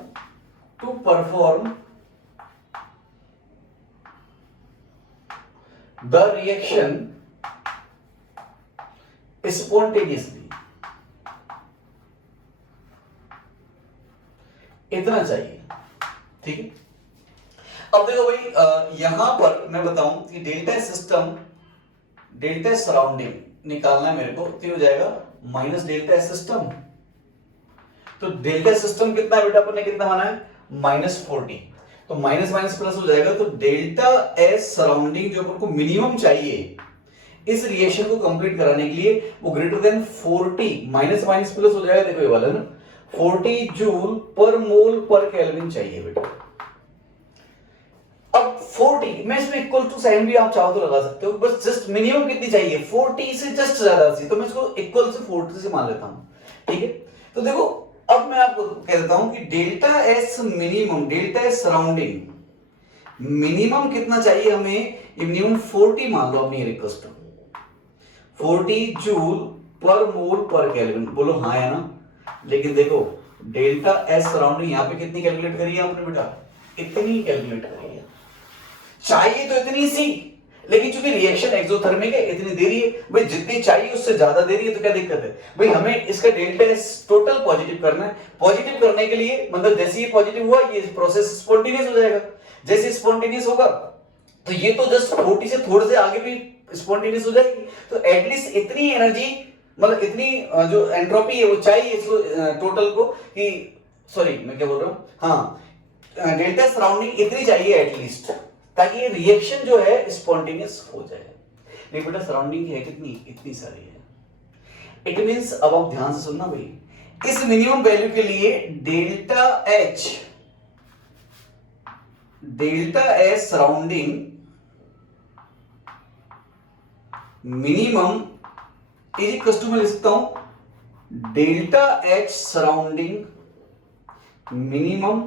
the reaction spontaneously। इतना चाहिए, ठीक है। अब देखो भाई यहां पर मैं बताऊं कि डेल्टा सिस्टम डेल्टा सराउंडिंग निकालना है मेरे को, तो हो जाएगा माइनस डेल्टा सिस्टम। तो तो डेल्टा सिस्टम कितना है बेटा, अपन ने कितना माना है -40, तो माइनस माइनस प्लस हो जाएगा, तो डेल्टा एस सराउंडिंग जो अपन को मिनिमम चाहिए इस रिएक्शन को कंप्लीट कराने के लिए वो greater than 40, minus minus plus हो जाएगा, देखो ये वाला ना 40 जूल पर मोल पर केल्विन चाहिए बेटा। अब 40 मैं इसमें इक्वल टू साइन भी आप चाहो तो लगा सकते हो, बस जस्ट मिनिमम कितनी चाहिए 40 से जस्ट ज्यादा सी, तो मैं इसको इक्वल से 40 से मान लेता हूं, ठीक है। तो देखो अब मैं आपको कह देता हूं कि delta S minimum, delta S surrounding minimum कितना चाहिए हमें, ये मिनिमम 40 मान लो अपनी रिक्वेस्ट 40 जूल पर मोल पर केल्विन, बोलो हाँ है ना। लेकिन देखो डेल्टा एस सराउंडिंग यहाँ पे कितनी कैलकुलेट करी है आपने बेटा, इतनी कैलकुलेट करी है, चाहिए तो इतनी सी, लेकिन चूंकि रिएक्शन एक्सोथर्मिक है इतनी दे रही है भाई, जितनी चाहिए उससे ज्यादा दे रही है, तो क्या दिक्कत है भाई, हमें इसका डेल्टा एस टोटल पॉजिटिव करना है। पॉजिटिव करने के लिए मतलब जैसे ही पॉजिटिव हुआ ये प्रोसेस स्पॉन्टेनियस हो जाएगा, जैसे स्पॉन्टेनियस होगा तो ये तो जस्ट 40 से थोड़े से आगे भी स्पॉन्टेनियस हो जाएगी, तो एटलीस्ट इतनी एनर्जी मतलब इतनी जो एंट्रोपी है वो चाहिए इसको टोटल को, कि सॉरी मैं क्या बोल रहा हूँ, हाँ डेल्टा सराउंडिंग इतनी चाहिए एटलीस्ट, ताकि ये रिएक्शन जो है स्पॉन्टेनियस हो जाए। लेकिन बेटा सराउंडिंग है कितनी, इतनी सारी है। इट मींस अब आप ध्यान से सुनना भाई, इस मिनिमम वैल्यू के लिए delta H, delta S surrounding minimum is equal to, मैं लिख सकता हूं delta H surrounding minimum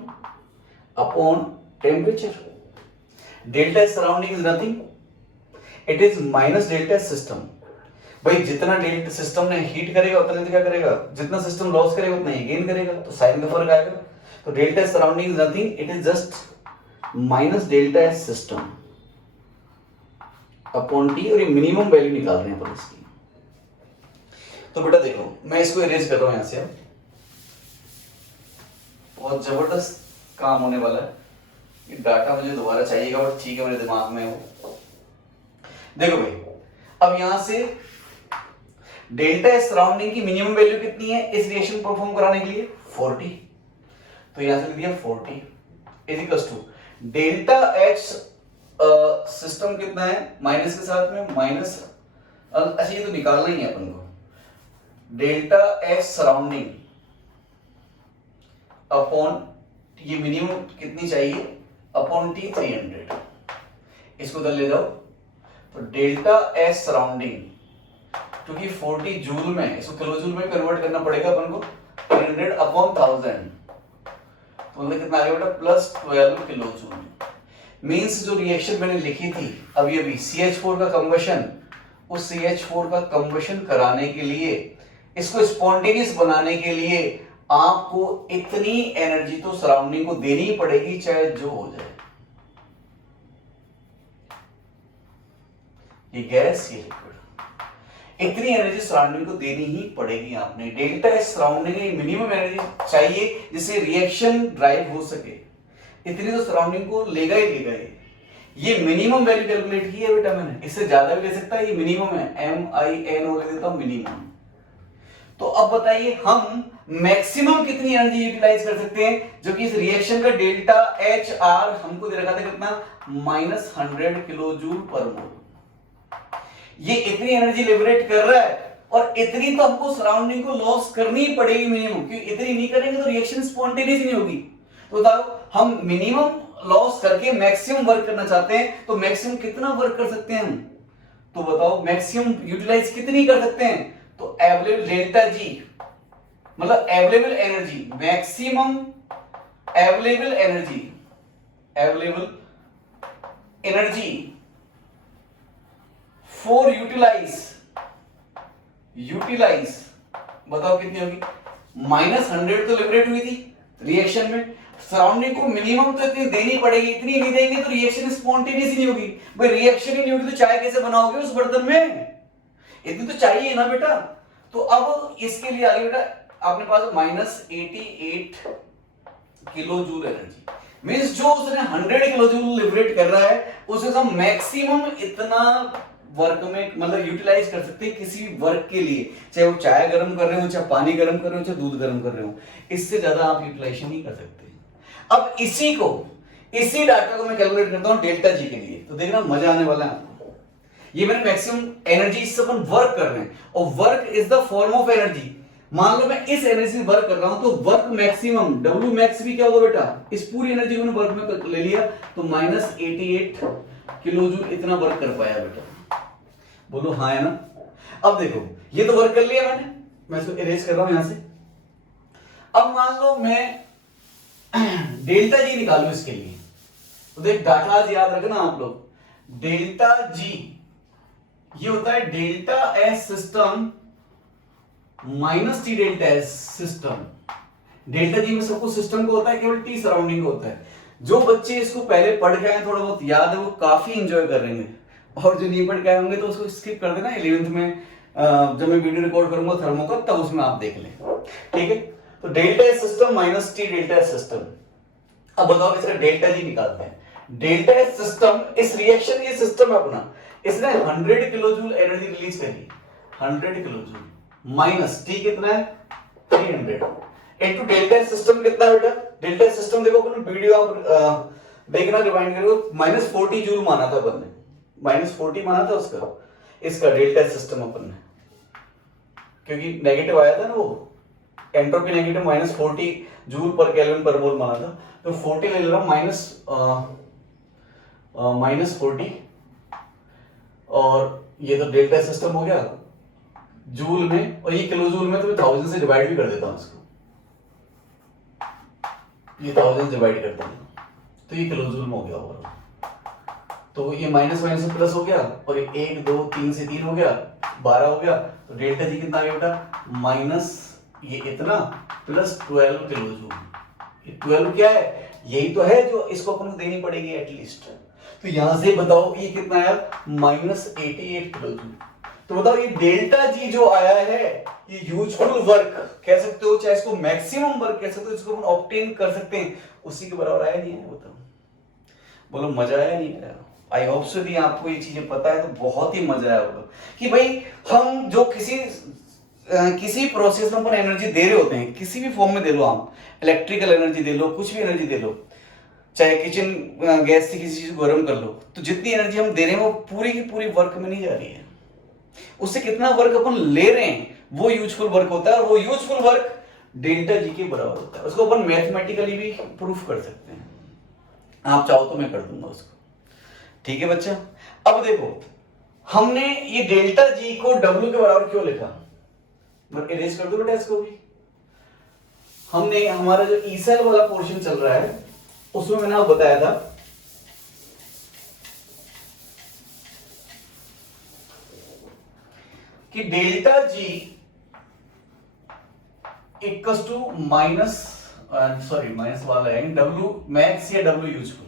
upon temperature. Delta H surrounding is nothing, it is minus delta H system. भाई जितना डेल्टा सिस्टम ने हीट करेगा उतना क्या करेगा, जितना सिस्टम लॉस करेगा उतना ही गेन करेगा, तो साइन का फर्क आएगा। तो delta H surrounding is nothing, it is just minus delta H system upon T, और ये मिनिमम वैल्यू निकाल रहे हैं अपन इसकी। तो बेटा देखो मैं इसको इरेज कर रहा हूं यहां से, बहुत जबरदस्त काम होने वाला है, ये डाटा मुझे दोबारा चाहिएगा बट ठीक है मेरे दिमाग में हो। देखो भाई अब यहां से डेल्टा एस सराउंडिंग की मिनिमम वैल्यू कितनी है इस रिएक्शन परफॉर्म कराने के लिए 40, तो यहां से लिख दिया 40 is equal to delta H system कितना है माइनस के साथ में माइनस, अच्छा ये तो निकालना ही है अपन को, डेल्टा एच सराउंडिंग अपॉन ये मिनिमम कितनी चाहिए अपॉन टी 300, इसको उधर ले जाओ, तो डेल्टा एच सराउंडिंग क्योंकि 40 जूल में, इसको किलो जूल में कन्वर्ट करना पड़ेगा अपन को, 300 अपॉन 1000, तो मतलब कितना आ गया बेटा प्लस 12 किलो जूल। मींस जो रिएक्शन मैंने लिखी थी अभी अभी CH4 का कंबशन, उस CH4 का कंबशन कराने के लिए, इसको स्पॉन्टेनियस बनाने के लिए आपको इतनी एनर्जी तो सराउंडिंग को देनी ही पड़ेगी, चाहे जो हो जाए, ये गैस ये लिक्विड, इतनी एनर्जी सराउंडिंग को देनी ही पड़ेगी आपने। Delta H surrounding minimum energy चाहिए जिससे रिएक्शन ड्राइव हो सके, इतनी तो सराउंडिंग को लेगा ही लेगा। ये मिनिमम वैल्यू कैलकुलेट की है बेटा मैंने, इससे ज्यादा भी ले सकता है, ये मिनिमम है, MIN ले देता हूं मिनिमम। तो अब बताइए हम मैक्सिमम कितनी एनर्जी यूटिलाइज कर सकते हैं, जो कि इस रिएक्शन का डेल्टा एच आर हमको दे रखा था कितना -100 किलो जूल पर मोल। ये इतनी एनर्जी लिबरेट कर रहा है और इतनी तो हमको सराउंडिंग को लॉस करनी ही पड़ेगी मिनिमम, क्योंकि इतनी नहीं करेंगे तो रिएक्शन स्पॉन्टेनियस नहीं होगी। तो बताओ हम मिनिमम लॉस करके मैक्सिमम वर्क करना चाहते हैं, तो मैक्सिमम कितना वर्क कर सकते हैं हम, तो बताओ मैक्सिमम यूटिलाइज कितनी कर सकते हैं, तो अवेलेबल डेल्टा जी मतलब available energy, maximum available energy, available energy for utilize बताओ कितनी होगी, -100 तो लिबरेट हुई थी रिएक्शन में, सराउंडिंग को मिनिमम तो इतनी देनी पड़ेगी, इतनी नहीं देंगे तो रिएक्शन स्पॉन्टेनियस नहीं होगी। भाई रिएक्शन ही नहीं होगी तो चाय कैसे बनाओगे उस बर्तन में, इतनी तो चाहिए ना बेटा। तो अब इसके लिए आगे बेटा अपने पास -88 किलो जूल एनर्जी, मींस जो उसने 100 किलो जूल लिबरेट कर रहा है उसे हम मैक्सिमम इतना वर्क में मतलब यूटिलाइज कर सकते हैं किसी भी वर्क के लिए, चाहे वो चाय गर्म कर रहे हो, चाहे पानी गर्म कर रहे हो, चाहे दूध गर्म कर रहे हो, इससे ज्यादा आप यूटिलाइजेशन नहीं कर सकते। अब इसी डाटा को मैं कैलकुलेट करता हूं डेल्टा जी के लिए, तो देखना मजा आने वाला है आपको। ये मैंने मैक्सिमम एनर्जी, इससे अपन वर्क कर रहे हैं और work is the form of energy. मान लो मैं इस एनर्जी से वर्क कर रहा हूं तो वर्क मैक्सिमम W मैक्स भी क्या होगा बेटा, इस पूरी एनर्जी को मैंने वर्क में ले लिया तो -88 किलो जूल इतना वर्क कर पाया बेटा। बोलो हाँ है ना। अब देखो ये तो वर्क कर लिया मैंने, मैं इसको इरेज कर रहा हूं यहां से। अब मान लो मैं डेल्टा जी निकालू इसके लिए, तो देख डाटा याद रखना आप लोग, डेल्टा जी ये होता है delta S system minus T delta S system. Delta G में सब कुछ सिस्टम को होता है, केवल टी सराउंडिंग को होता है। जो बच्चे इसको पहले पढ़ के आए, थोड़ा बहुत याद है, वो काफी एंजॉय कर रहे हैं, और जो नहीं पढ़ के आए होंगे तो उसको स्किप कर देना। 11th में जब मैं वीडियो रिकॉर्ड करूंगा थर्मो का, तब उसमें आप देख लें, ठीक है। तो delta S system minus T delta S system. अब बताओ इसका डेल्टा जी निकालते हैं। डेल्टा एस सिस्टम, इस रिएक्शन ये सिस्टम है अपना, इसने 100 किलो जूल एनर्जी रिलीज करी, 100 किलो जूल माइनस टी कितना है 300 इनटू डेल्टा सिस्टम कितना है बेटा। डेल्टा सिस्टम देखो अपन वीडियो आप देखना, रिवाइंड करो, -40 जूल माना था अपन ने, -40 माना था उसका, इसका डेल्टा सिस्टम अपन ने, क्योंकि नेगेटिव आया था ना, वो एंट्रोपी नेगेटिव -40 जूल पर केल्विन पर मोल माना था, तो 40 ले रहा हूं -40, और ये तो डेल्टा सिस्टम हो गया जूल में, और ये किलो जूल में, तो मैं 1000 से डिवाइड भी कर देता हूं इसको, ये 1000 डिवाइड करता हूं तो ये किलो जूल में हो गया होगा। तो ये माइनस माइनस से प्लस हो गया, और 1 2 3 से 3 हो गया, 12 हो गया। तो डेल्टा जी कितना आ गया बेटा, माइनस ये इतना प्लस 12 किलो जूल। ये 12 क्या है, यही तो है जो इसको अपन को देनी पड़ेगी एटलीस्ट। तो यहां से बताओ ये कितना आया, -88 किलो जूल। तो बताओ ये डेल्टा जी जो आया है, ये यूजफुल वर्क कह सकते हो, चाहे इसको मैक्सिमम वर्क कह सकते हो, इसको हम ऑब्टेन कर सकते हैं, उसी के बराबर आया नहीं है। बताओ, बोलो मजा आया नहीं आया। आई होप सो भी आपको ये चीजें पता है तो बहुत ही मजा आया होगा कि भाई हम जो किसी प्रोसेस में अपन एनर्जी दे रहे होते हैं, किसी भी फॉर्म में दे लो, आप इलेक्ट्रिकल एनर्जी दे लो, कुछ भी एनर्जी दे लो, चाहे किचन गैस से किसी चीज को गर्म कर लो, तो जितनी एनर्जी हम दे रहे हैं वो पूरी की पूरी वर्क में नहीं जा रही है, उससे कितना वर्क अपन ले रहे हैं वो यूजफुल वर्क होता है, और वो यूजफुल वर्क डेल्टा जी के बराबर होता है। उसको अपन मैथमेटिकली भी प्रूफ कर सकते हैं, आप चाहो तो मैं कर दूंगा उसको, ठीक है बच्चा। अब देखो हमने ये डेल्टा जी को डब्ल्यू के बराबर क्यों लिखा, मैं इरेज कर दूं बेटा इसको भी। हमने हमारा जो ई सेल वाला पोर्शन चल रहा है उसमें मैंने आपको बताया था कि delta G equals to minus वाला है डब्ल्यू मैक्स या डब्ल्यू यूजफुल।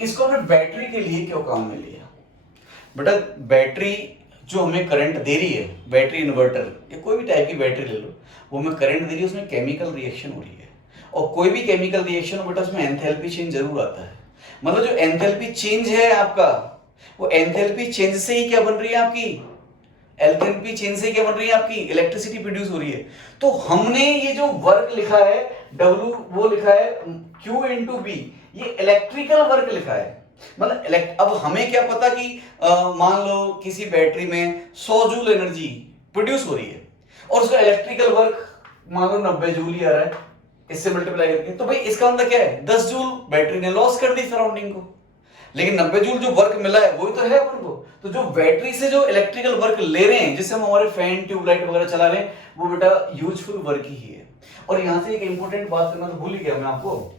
इसको हमने बैटरी के लिए क्यों काम में लिया बेटा, बैटरी जो हमें करंट दे रही है, बैटरी इन्वर्टर या कोई भी टाइप की बैटरी ले लो, वो हमें करंट दे रही है, उसमें केमिकल रिएक्शन हो रही है, और कोई भी केमिकल रिएक्शन हो बेटा उसमें एंथैल्पी चेंज जरूर आता है। मतलब जो एंथैल्पी चेंज है आपका, वो एंथैल्पी चेंज से ही क्या बन रही है आपकी, एल्थैल्पी चेंज से क्या बन रही है आपकी, इलेक्ट्रिसिटी प्रोड्यूस हो रही है। तो हमने ये जो वर्क लिखा है W, वो लिखा है Q इंटू बी, ये इलेक्ट्रिकल वर्क लिखा है। मतलब अब हमें क्या पता कि मान लो किसी बैटरी में 100 जूल एनर्जी प्रोड्यूस हो रही है और उसका इलेक्ट्रिकल वर्क मान लो 90 जूल ही आ रहा है, इससे मल्टीप्लाई करके, तो भाई इसका मतलब क्या है, 10 जूल बैटरी ने लॉस कर दी सराउंडिंग को, लेकिन 90 जूल जो वर्क मिला है वही तो है अपन को। तो जो बैटरी से जो इलेक्ट्रिकल वर्क ले रहे हैं, जिससे हम हमारे फैन ट्यूबलाइट वगैरह चला रहे हैं, वो बेटा यूजफुल वर्क ही है। और यहां से एक इंपॉर्टेंट बात करना तो भूल ही गया मैं आपको,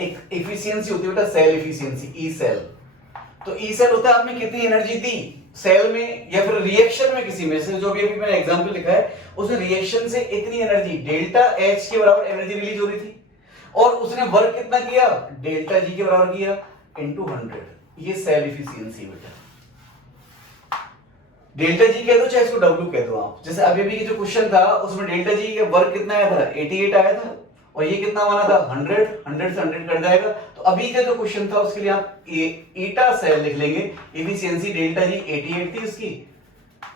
एक एफिशिएंसी होती है बेटा, सेल एफिशिएंसी, ई सेल। तो ई सेल होता है आपने कितनी एनर्जी दी सेल में या फिर रिएक्शन में, किसी में से, जो भी अभी मैंने एग्जांपल लिखा है, उस रिएक्शन से इतनी एनर्जी डेल्टा एच के बराबर एनर्जी रिलीज हो रही थी, और उसने वर्क कितना किया, डेल्टा जी के बराबर किया इनटू 100। ये सेल एफिशिएंसी बेटा, डेल्टा जी कह दो चाहे इसको डब्ल्यू कह दो आप। जैसे अभी भी जो क्वेश्चन था उसमें डेल्टा जी का वर्क कितना आया था, 88 आया था, और ये कितना माना था 100, 100 से 100 कट जाएगा। तो अभी का जो क्वेश्चन था उसके लिए आप ईटा सेल लिख लेंगे, एफिशिएंसी डेल्टा जी 88 थी उसकी,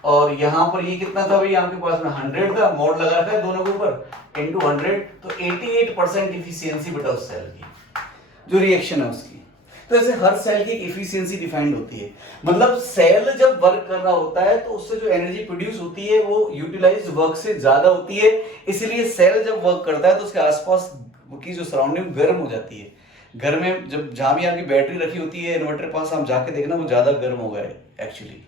और यहाँ पर ये कितना था भाई आपके पास में 100 था, मोड लगा रखा है दोनों के ऊपर इनटू 100, तो 88% एफिशिएंसी बेटा उस सेल की जो रिएक्शन है उसकी। तो ऐसे हर सेल की एक एफिशिएंसी डिफाइंड होती है, मतलब सेल जब वर्क कर रहा होता है तो उससे जो एनर्जी प्रोड्यूस होती है वो यूटिलाइज्ड वर्क से ज्यादा होती है, इसलिए सेल जब वर्क करता है तो उसके आसपास की जो सराउंडिंग गर्म हो जाती है। घर में जब जहां भी आपकी बैटरी रखी होती है इन्वर्टर के पास, आप जाके देखना वो ज्यादा गर्म हो गया है एक्चुअली।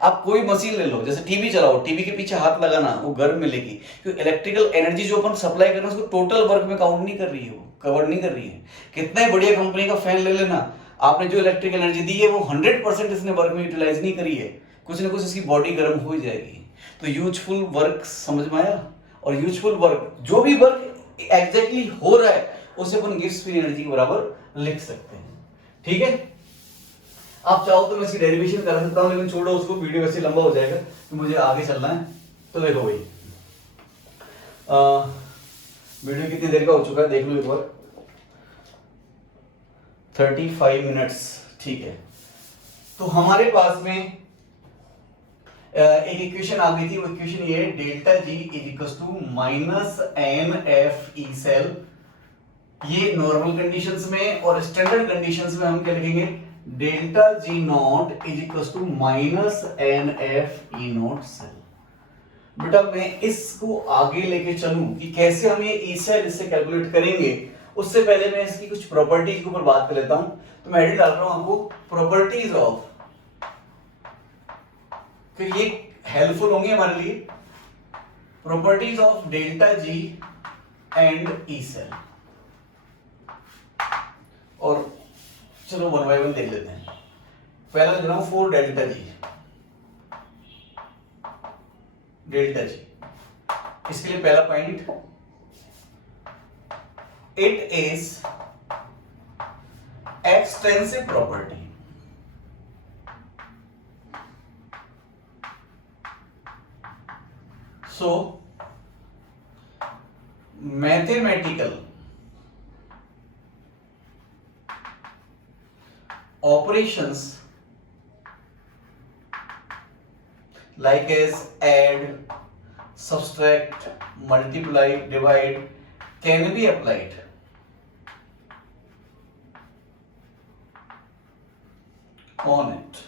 आप कोई मशीन ले लो, जैसे टीवी चलाओ, टीवी के पीछे हाथ लगाना, वो गर्म मिलेगी, क्योंकि इलेक्ट्रिकल एनर्जी जो अपन सप्लाई कर रहे हैं उसको टोटल वर्क में काउंट नहीं कर रही है, वो कवर नहीं कर रही है। कितने बढ़िया कंपनी का फैन ले लेना, आपने जो इलेक्ट्रिक एनर्जी दी है वो 100% इसने वर्क में यूटिलाइज नहीं करी है, कुछ ना कुछ इसकी बॉडी गर्म हो ही जाएगी। तो यूजफुल वर्क समझ में आया, और यूजफुल वर्क जो भी वर्क एग्जैक्टली हो रहा है उसे अपन गिब्स फ्री एनर्जी के बराबर लिख सकते हैं। ठीक है, आप चाहो तो मैं इसकी डेरिवेशन कर सकता हूं, लेकिन छोड़ो उसको, वीडियो वैसे लंबा हो जाएगा तो मुझे आगे चलना है। तो देखो भाई वीडियो कितनी देर का हो चुका है देख लो एक बार, 35 मिनट्स। ठीक है, तो हमारे पास में एक इक्वेशन आ गई थी, वो इक्वेशन ये है delta G is equal to minus n F E cell. ये नॉर्मल कंडीशंस में, और स्टैंडर्ड कंडीशंस में हम क्या लिखेंगे, delta G not is equal to minus n F E not cell. बेटा मैं इसको आगे लेके चलूं कि कैसे हम ये ई सेल इससे कैलकुलेट करेंगे, उससे पहले मैं इसकी कुछ प्रॉपर्टीज के ऊपर बात कर लेता हूं। तो मैं एडिट डाल रहा हूं आपको प्रॉपर्टीज ऑफ, तो ये हेल्पफुल होंगे हमारे लिए, properties of delta G and E cell. और चलो वन बाय वन देख लेते हैं। पहला लिख रहा हूं for delta G, delta G, इसके लिए पहला point, it is extensive property. So mathematical operations like as add, subtract, multiply, divide can be applied on it।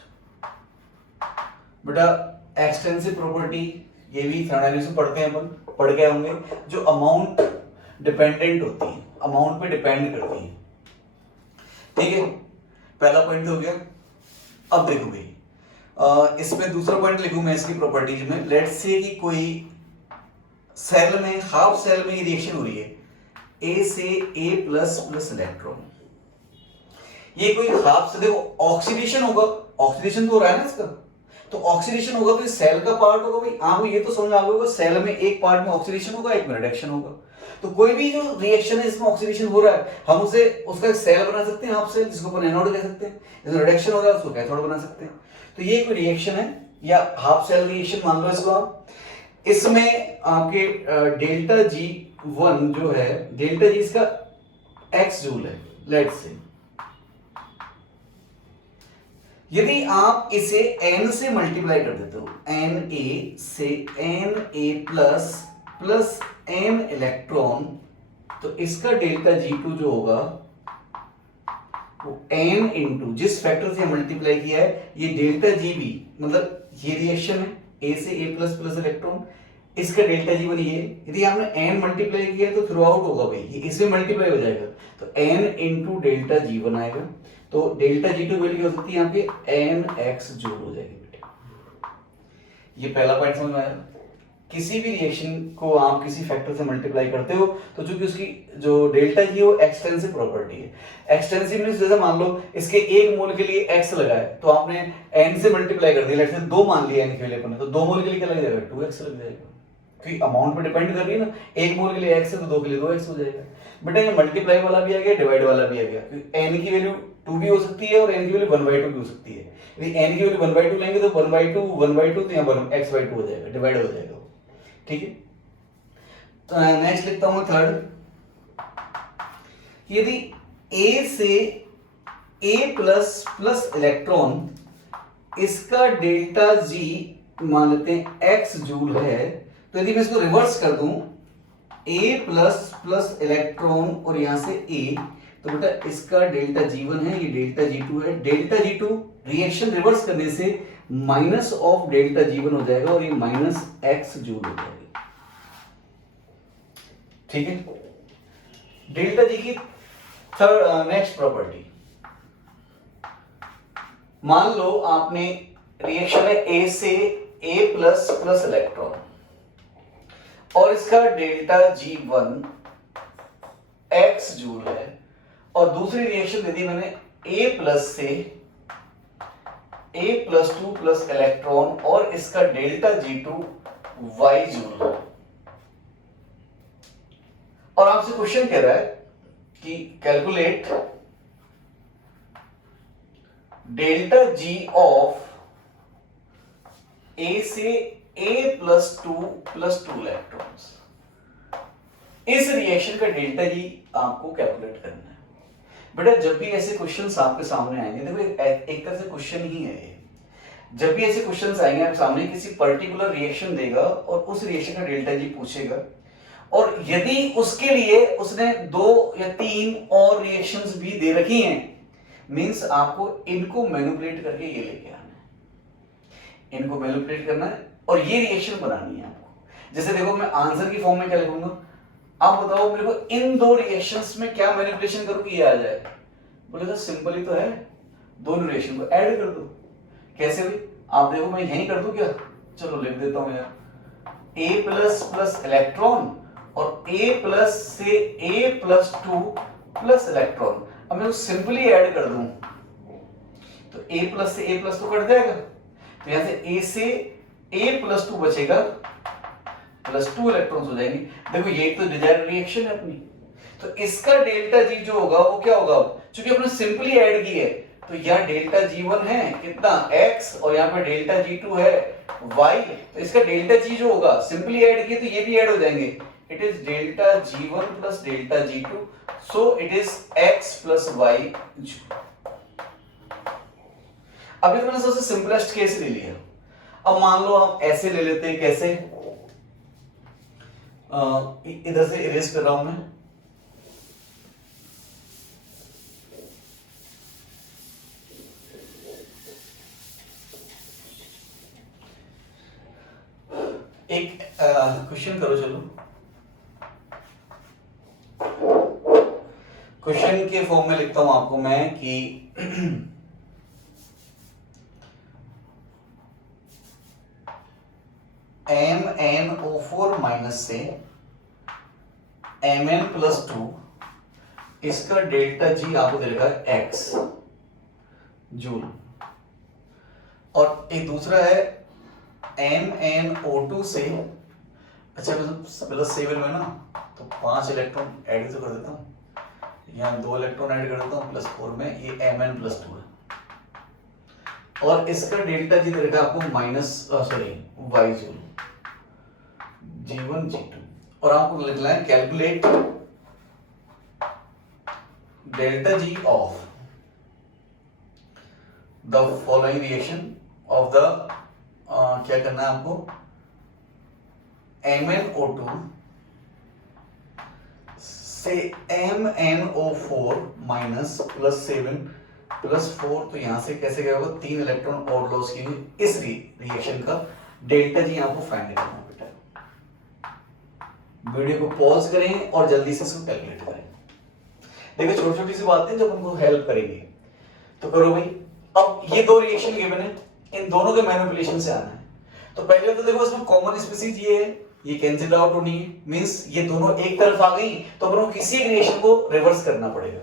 बेटा एक्सटेंसिव प्रॉपर्टी ये भी थर्मोडायनामिक्स में पढ़ते हैं, अपन पढ़ गए होंगे, जो अमाउंट डिपेंडेंट होती है, अमाउंट पे डिपेंड करती है। ठीक है, पहला पॉइंट हो गया। अब देखो भाई इसमें दूसरा पॉइंट लिखूं मैं इसकी प्रॉपर्टीज में, लेट्स से कि कोई सेल में, हाफ सेल में रिएक्शन हो रही है, ए से ए प्लस प्लस इलेक्ट्रॉन, ये कोई हाफ से, देखो ऑक्सीडेशन होगा, ऑक्सीडेशन तो हो रहा है ना इसका, तो ऑक्सीडेशन होगा तो सेल का पार्ट होगा भाई, आपको ये तो समझ आ गया होगा, सेल में एक पार्ट में ऑक्सीडेशन होगा, एक में रिडक्शन होगा। तो कोई भी जो रिएक्शन है इसमें ऑक्सीडेशन हो रहा है, हम उसे उसका एक सेल बना सकते हैं, हाफ सेल, जिसको अपन एनोड कह सकते हैं, इसमें रिडक्शन हो रहा है उसको कैथोड बना सकते हैं। तो ये कोई रिएक्शन है या हाफ सेल रिएक्शन मान लो इसको आप। इसमें आपके डेल्टा जी वन जो है, डेल्टा जी इसका एक्स जूल है, लेट्स से यदि आप इसे n से मल्टीप्लाई कर देते हो, एन ए से n A plus plus n electron, तो इसका डेल्टा G2 जो होगा वो n इंटू जिस फैक्टर से मल्टीप्लाई किया है, ये डेल्टा Gb, मतलब ये रिएक्शन है a से a प्लस प्लस इलेक्ट्रॉन, इसका डेल्टा G1 ये, यदि आपने n मल्टीप्लाई किया तो थ्रू आउट होगा भाई, ये इसमें मल्टीप्लाई हो जाएगा, तो n इंटू डेल्टा G1 आएगा, तो डेल्टा G2 वैल्यू हो सकती है यहाँ पे nx जोड़ हो जाएगी बेटे। ये पहला पॉइंट समझ में आया। किसी भी रिएक्शन को आप किसी फैक्टर से मल्टीप्लाई करते हो तो चूंकि उसकी जो डेल्टा जी वो एक्सटेंसिव प्रॉपर्टी है, एक्सटेंसिव मींस जैसे मान लो इसके एक मोल के लिए x लगा है, तो आपने n से मल्टीप्लाई कर दिया, लेट्स से 2 मान लिया n के लिए अपने, तो 2 मोल के लिए क्या लग जाएगा, 2x लग जाएगा, क्योंकि अमाउंट पे डिपेंड कर रही है ना, एक मोल के लिए x है तो 2 के लिए 2x हो जाएगा। बेटा ये मल्टीप्लाई वाला भी आ गया, डिवाइड वाला भी आ गया, क्योंकि n की वैल्यू 2 भी हो सकती है और n की वैल्यू 1/2 भी हो सकती है। यदि n की वैल्यू 1/2 लेंगे तो 1/2 तो यहाँ पर x/2 हो जाएगा, डिवाइड हो जाएगा, ठीक है। तो नेक्स्ट लिखता हूँ थर्ड, कि यदि ए से ए प्लस प्लस इलेक्ट्रॉन, इसका डेल्टा जी मान लेते हैं एक्स जूल है, तो यदि मैं इसको रिवर्स कर दूं ए प्लस प्लस इलेक्ट्रॉन और यहां से ए, तो बेटा इसका डेल्टा जी1 है, ये डेल्टा जी2 है। डेल्टा जी2 रिएक्शन रिवर्स करने से माइनस ऑफ डेल्टा जी1 हो जाएगा और ये माइनस एक्स जूल हो जाएगी। ठीक है। डेल्टा जी की थर्ड नेक्स्ट प्रॉपर्टी, मान लो आपने रिएक्शन है ए से ए प्लस प्लस इलेक्ट्रॉन और इसका डेल्टा जी1 एक्स जूल है, और दूसरी रिएक्शन दे दी मैंने ए प्लस से ए प्लस टू प्लस इलेक्ट्रॉन और इसका डेल्टा जी2 वाई जूल है। और आपसे क्वेश्चन कह रहा है कि कैलकुलेट डेल्टा जी ऑफ ए से ए प्लस टू इलेक्ट्रॉन्स। इस रिएक्शन का डेल्टा जी आपको कैलकुलेट करना है। बेटा जब भी ऐसे क्वेश्चंस आपके सामने आएंगे, देखो एक तरह से क्वेश्चन ही है ये। जब भी ऐसे क्वेश्चंस आएंगे आपके सामने, किसी पर्टिकुलर रिएक्शन देगा और उस रिएक्शन का डेल्टा जी पूछेगा, और यदि उसके लिए उसने 2 या 3 और रिएक्शंस भी दे रखी हैं, मींस आपको इनको मैनिपुलेट करके ये लेके आना है, इनको मैनिपुलेट करना है और ये रिएक्शन बनानी है आपको। जैसे देखो मैं आंसर की फॉर्म में क्या लिखूंगा, आप बताओ मेरे को इन 2 रिएक्शंस में क्या मैनिपुलेशन करूं कि ये आ जाए। बोलेगा सिंपल ही तो है, दोनों रिएक्शन को ऐड कर दो। कैसे भाई, आप देखो मैं यहीं कर दूं क्या, चलो लिख देता हूं यार, A प्लस प्लस इलेक्ट्रॉन और A प्लस से A plus two plus electron. अब मैं सिंपली ऐड कर दूं तो A प्लस से A प्लस टू कट जाएगा, तो यहां से A से A प्लस टू बचेगा, प्लस 2 इलेक्ट्रॉन्स हो जाएंगे। देखो ये तो डिजायर्ड रिएक्शन है अपनी, तो इसका डेल्टा जी जो होगा वो क्या होगा, क्योंकि अपने सिंपली ऐड की है, तो यहाँ डेल्टा जी1 है कितना x और यहाँ पे डेल्टा जी2 है y, तो इसका डेल्टा जी जो होगा सिंपली ऐड किए तो ये भी ऐड हो जाएंगे। It is delta G1 plus delta G2, so it is x plus y। अभी तो मैंने सबसे सिंपलेस्ट केस ले लिया। अब मान लो आप ऐसे ले लेते हैं, कैसे, इधर से इरेज कर रहा हूं मैं, एक क्वेश्चन करो। चलो क्वेश्चन के फॉर्म में लिखता हूं आपको मैं कि MnO4 माइनस से Mn प्लस 2, इसका डेल्टा जी आपको दे रखा है x जूल, और एक दूसरा है MnO2 से, अच्छा प्लस 7 में ना, तो 5 इलेक्ट्रॉन ऐड तो कर देता हूँ, यहाँ 2 इलेक्ट्रॉन ऐड कर देता हूँ प्लस 4 में, ये Mn प्लस 2 है, और इसका डेल्टा जी दे रखा है आपको minus y joule, G1 G2, और आपको लिखना है calculate delta G of the following reaction of the क्या करना है आपको, MnO2 से MnO4 माइनस प्लस 7 प्लस 4, तो यहां से कैसे क्या होगा, 3 इलेक्ट्रॉन और लॉस किए। इस रिएक्शन का डेल्टा जी आपको फाइंड करना है। बेटा वीडियो को पॉज करें और जल्दी से इसको कैलकुलेट करें। देखिए छोटी छोटी सी बातें जब उनको हेल्प करेंगे, तो करो भाई। अब ये 2 रिएक्शन गिवन है, इन दोनों के मैनिपुलेशन से आना है। तो पहले तो देखो इसमें कॉमन स्पीसीज ये है, ये कैंसिल आउट होनी है, मींस ये दोनों एक तरफ आ गई, तो अपन को किसी एक रिएक्शन को रिवर्स करना पड़ेगा।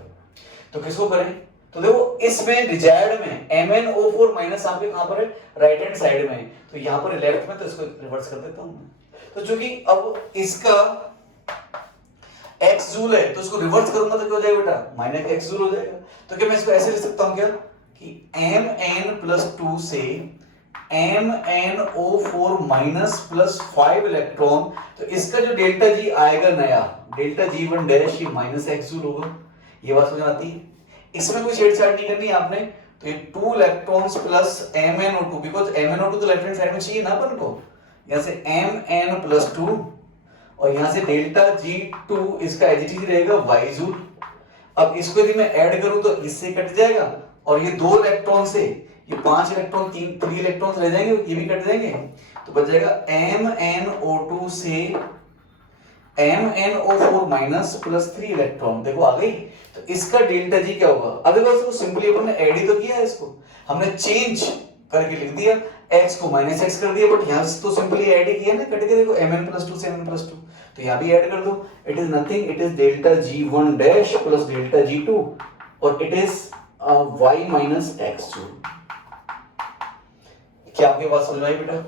तो किसको करें, तो देखो इसमें डिजायर्ड में MnO4 माइनस आपके कहां पर है, राइट हैंड साइड में, तो यहां पर लेफ्ट में, तो इसको रिवर्स कर देता हूं मैं। तो चूंकि अब इसका x जूल है, तो इसको रिवर्स करूंगा तो क्या हो जाएगा बेटा, माइनस x जूल हो जाएगा। तो क्या मैं इसको ऐसे लिख सकता हूं क्या, कि Mn+2 से MnO4 माइनस प्लस 5 इलेक्ट्रॉन, तो इसका जो डेल्टा जी आएगा नया, डेल्टा G1 डैश, ये माइनस x जूल होगा। ये बात समझ में आती है? इसमें कोई छेड़छाड़ नहीं करनी आपने, तो ये 2 electrons plus MnO2, because MnO2 तो लेफ्ट हैंड साइड में चाहिए ना अपन को, यहाँ से Mn+2 और यहाँ से डेल्टा G2 इसका एज इट इज रहेगा y जूल। अब इसको यदि मैं ऐड करूं तो इससे कट जाएगा, और ये 2 इलेक्ट्रॉन से ये 5 इलेक्ट्रॉन 3 इलेक्ट्रॉन रह जाएंगे, ये भी कट जाएंगे, तो बच जाएगा MnO2 से MnO4 माइनस प्लस 3 इलेक्ट्रॉन। देखो आ गई, तो इसका डेल्टा जी क्या होगा? अब देखो इसको सिंपली अपन ने ऐड ही तो किया है, इसको हमने चेंज करके लिख दिया, x को -x कर दिया, बट यहाँ से तो सिंपली ऐड ही किया ना, कट के देखो Mn+2 से Mn+2, तो यहाँ भी ऐड कर दो, it is nothing, it is delta G1 dash plus delta G2 और it is y minus x joule. क्या आपके पास समझ में आई बेटा?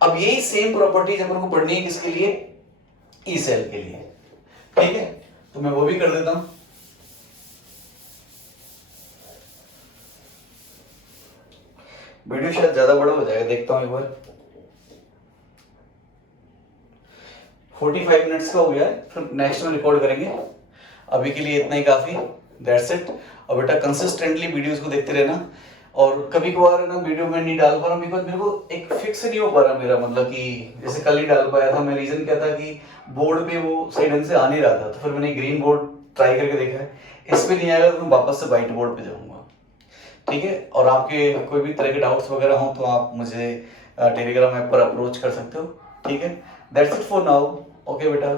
अब यही सेम प्रॉपर्टीज अपन को पढ़नी है किसके लिए? ई सेल के लिए, ठीक है, तो मैं वो भी कर देता हूं। वीडियो शायद ज्यादा बड़ा हो जाएगा, देखता हूं एक बार। 45 मिनट्स का हो गया है, फिर नेक्स्ट में रिकॉर्ड करेंगे। अभी के लिए इतना ही काफी, दैट्स इट। और बेटा कंसिस्टेंटली वीडियोस को देखते रहना, और कभी कभार ना वीडियो में नहीं डाल पा रहा हूँ बिकॉज मेरे को एक फिक्स नहीं हो पा रहा मेरा, मतलब कि जैसे कल ही डाल पाया था मैं, रीजन क्या था कि बोर्ड पे वो सही ढंग से आ नहीं रहा था, तो फिर मैंने ग्रीन बोर्ड ट्राई करके देखा है, इस पे नहीं आएगा तो मैं वापस से व्हाइट बोर्ड पे जाऊंगा, ठीक है। और आपके कोई भी तरह के डाउट्स वगैरह हो तो आप मुझे टेलीग्राम ऐप पर अप्रोच कर सकते हो, ठीक है। That's it for now, okay बेटा।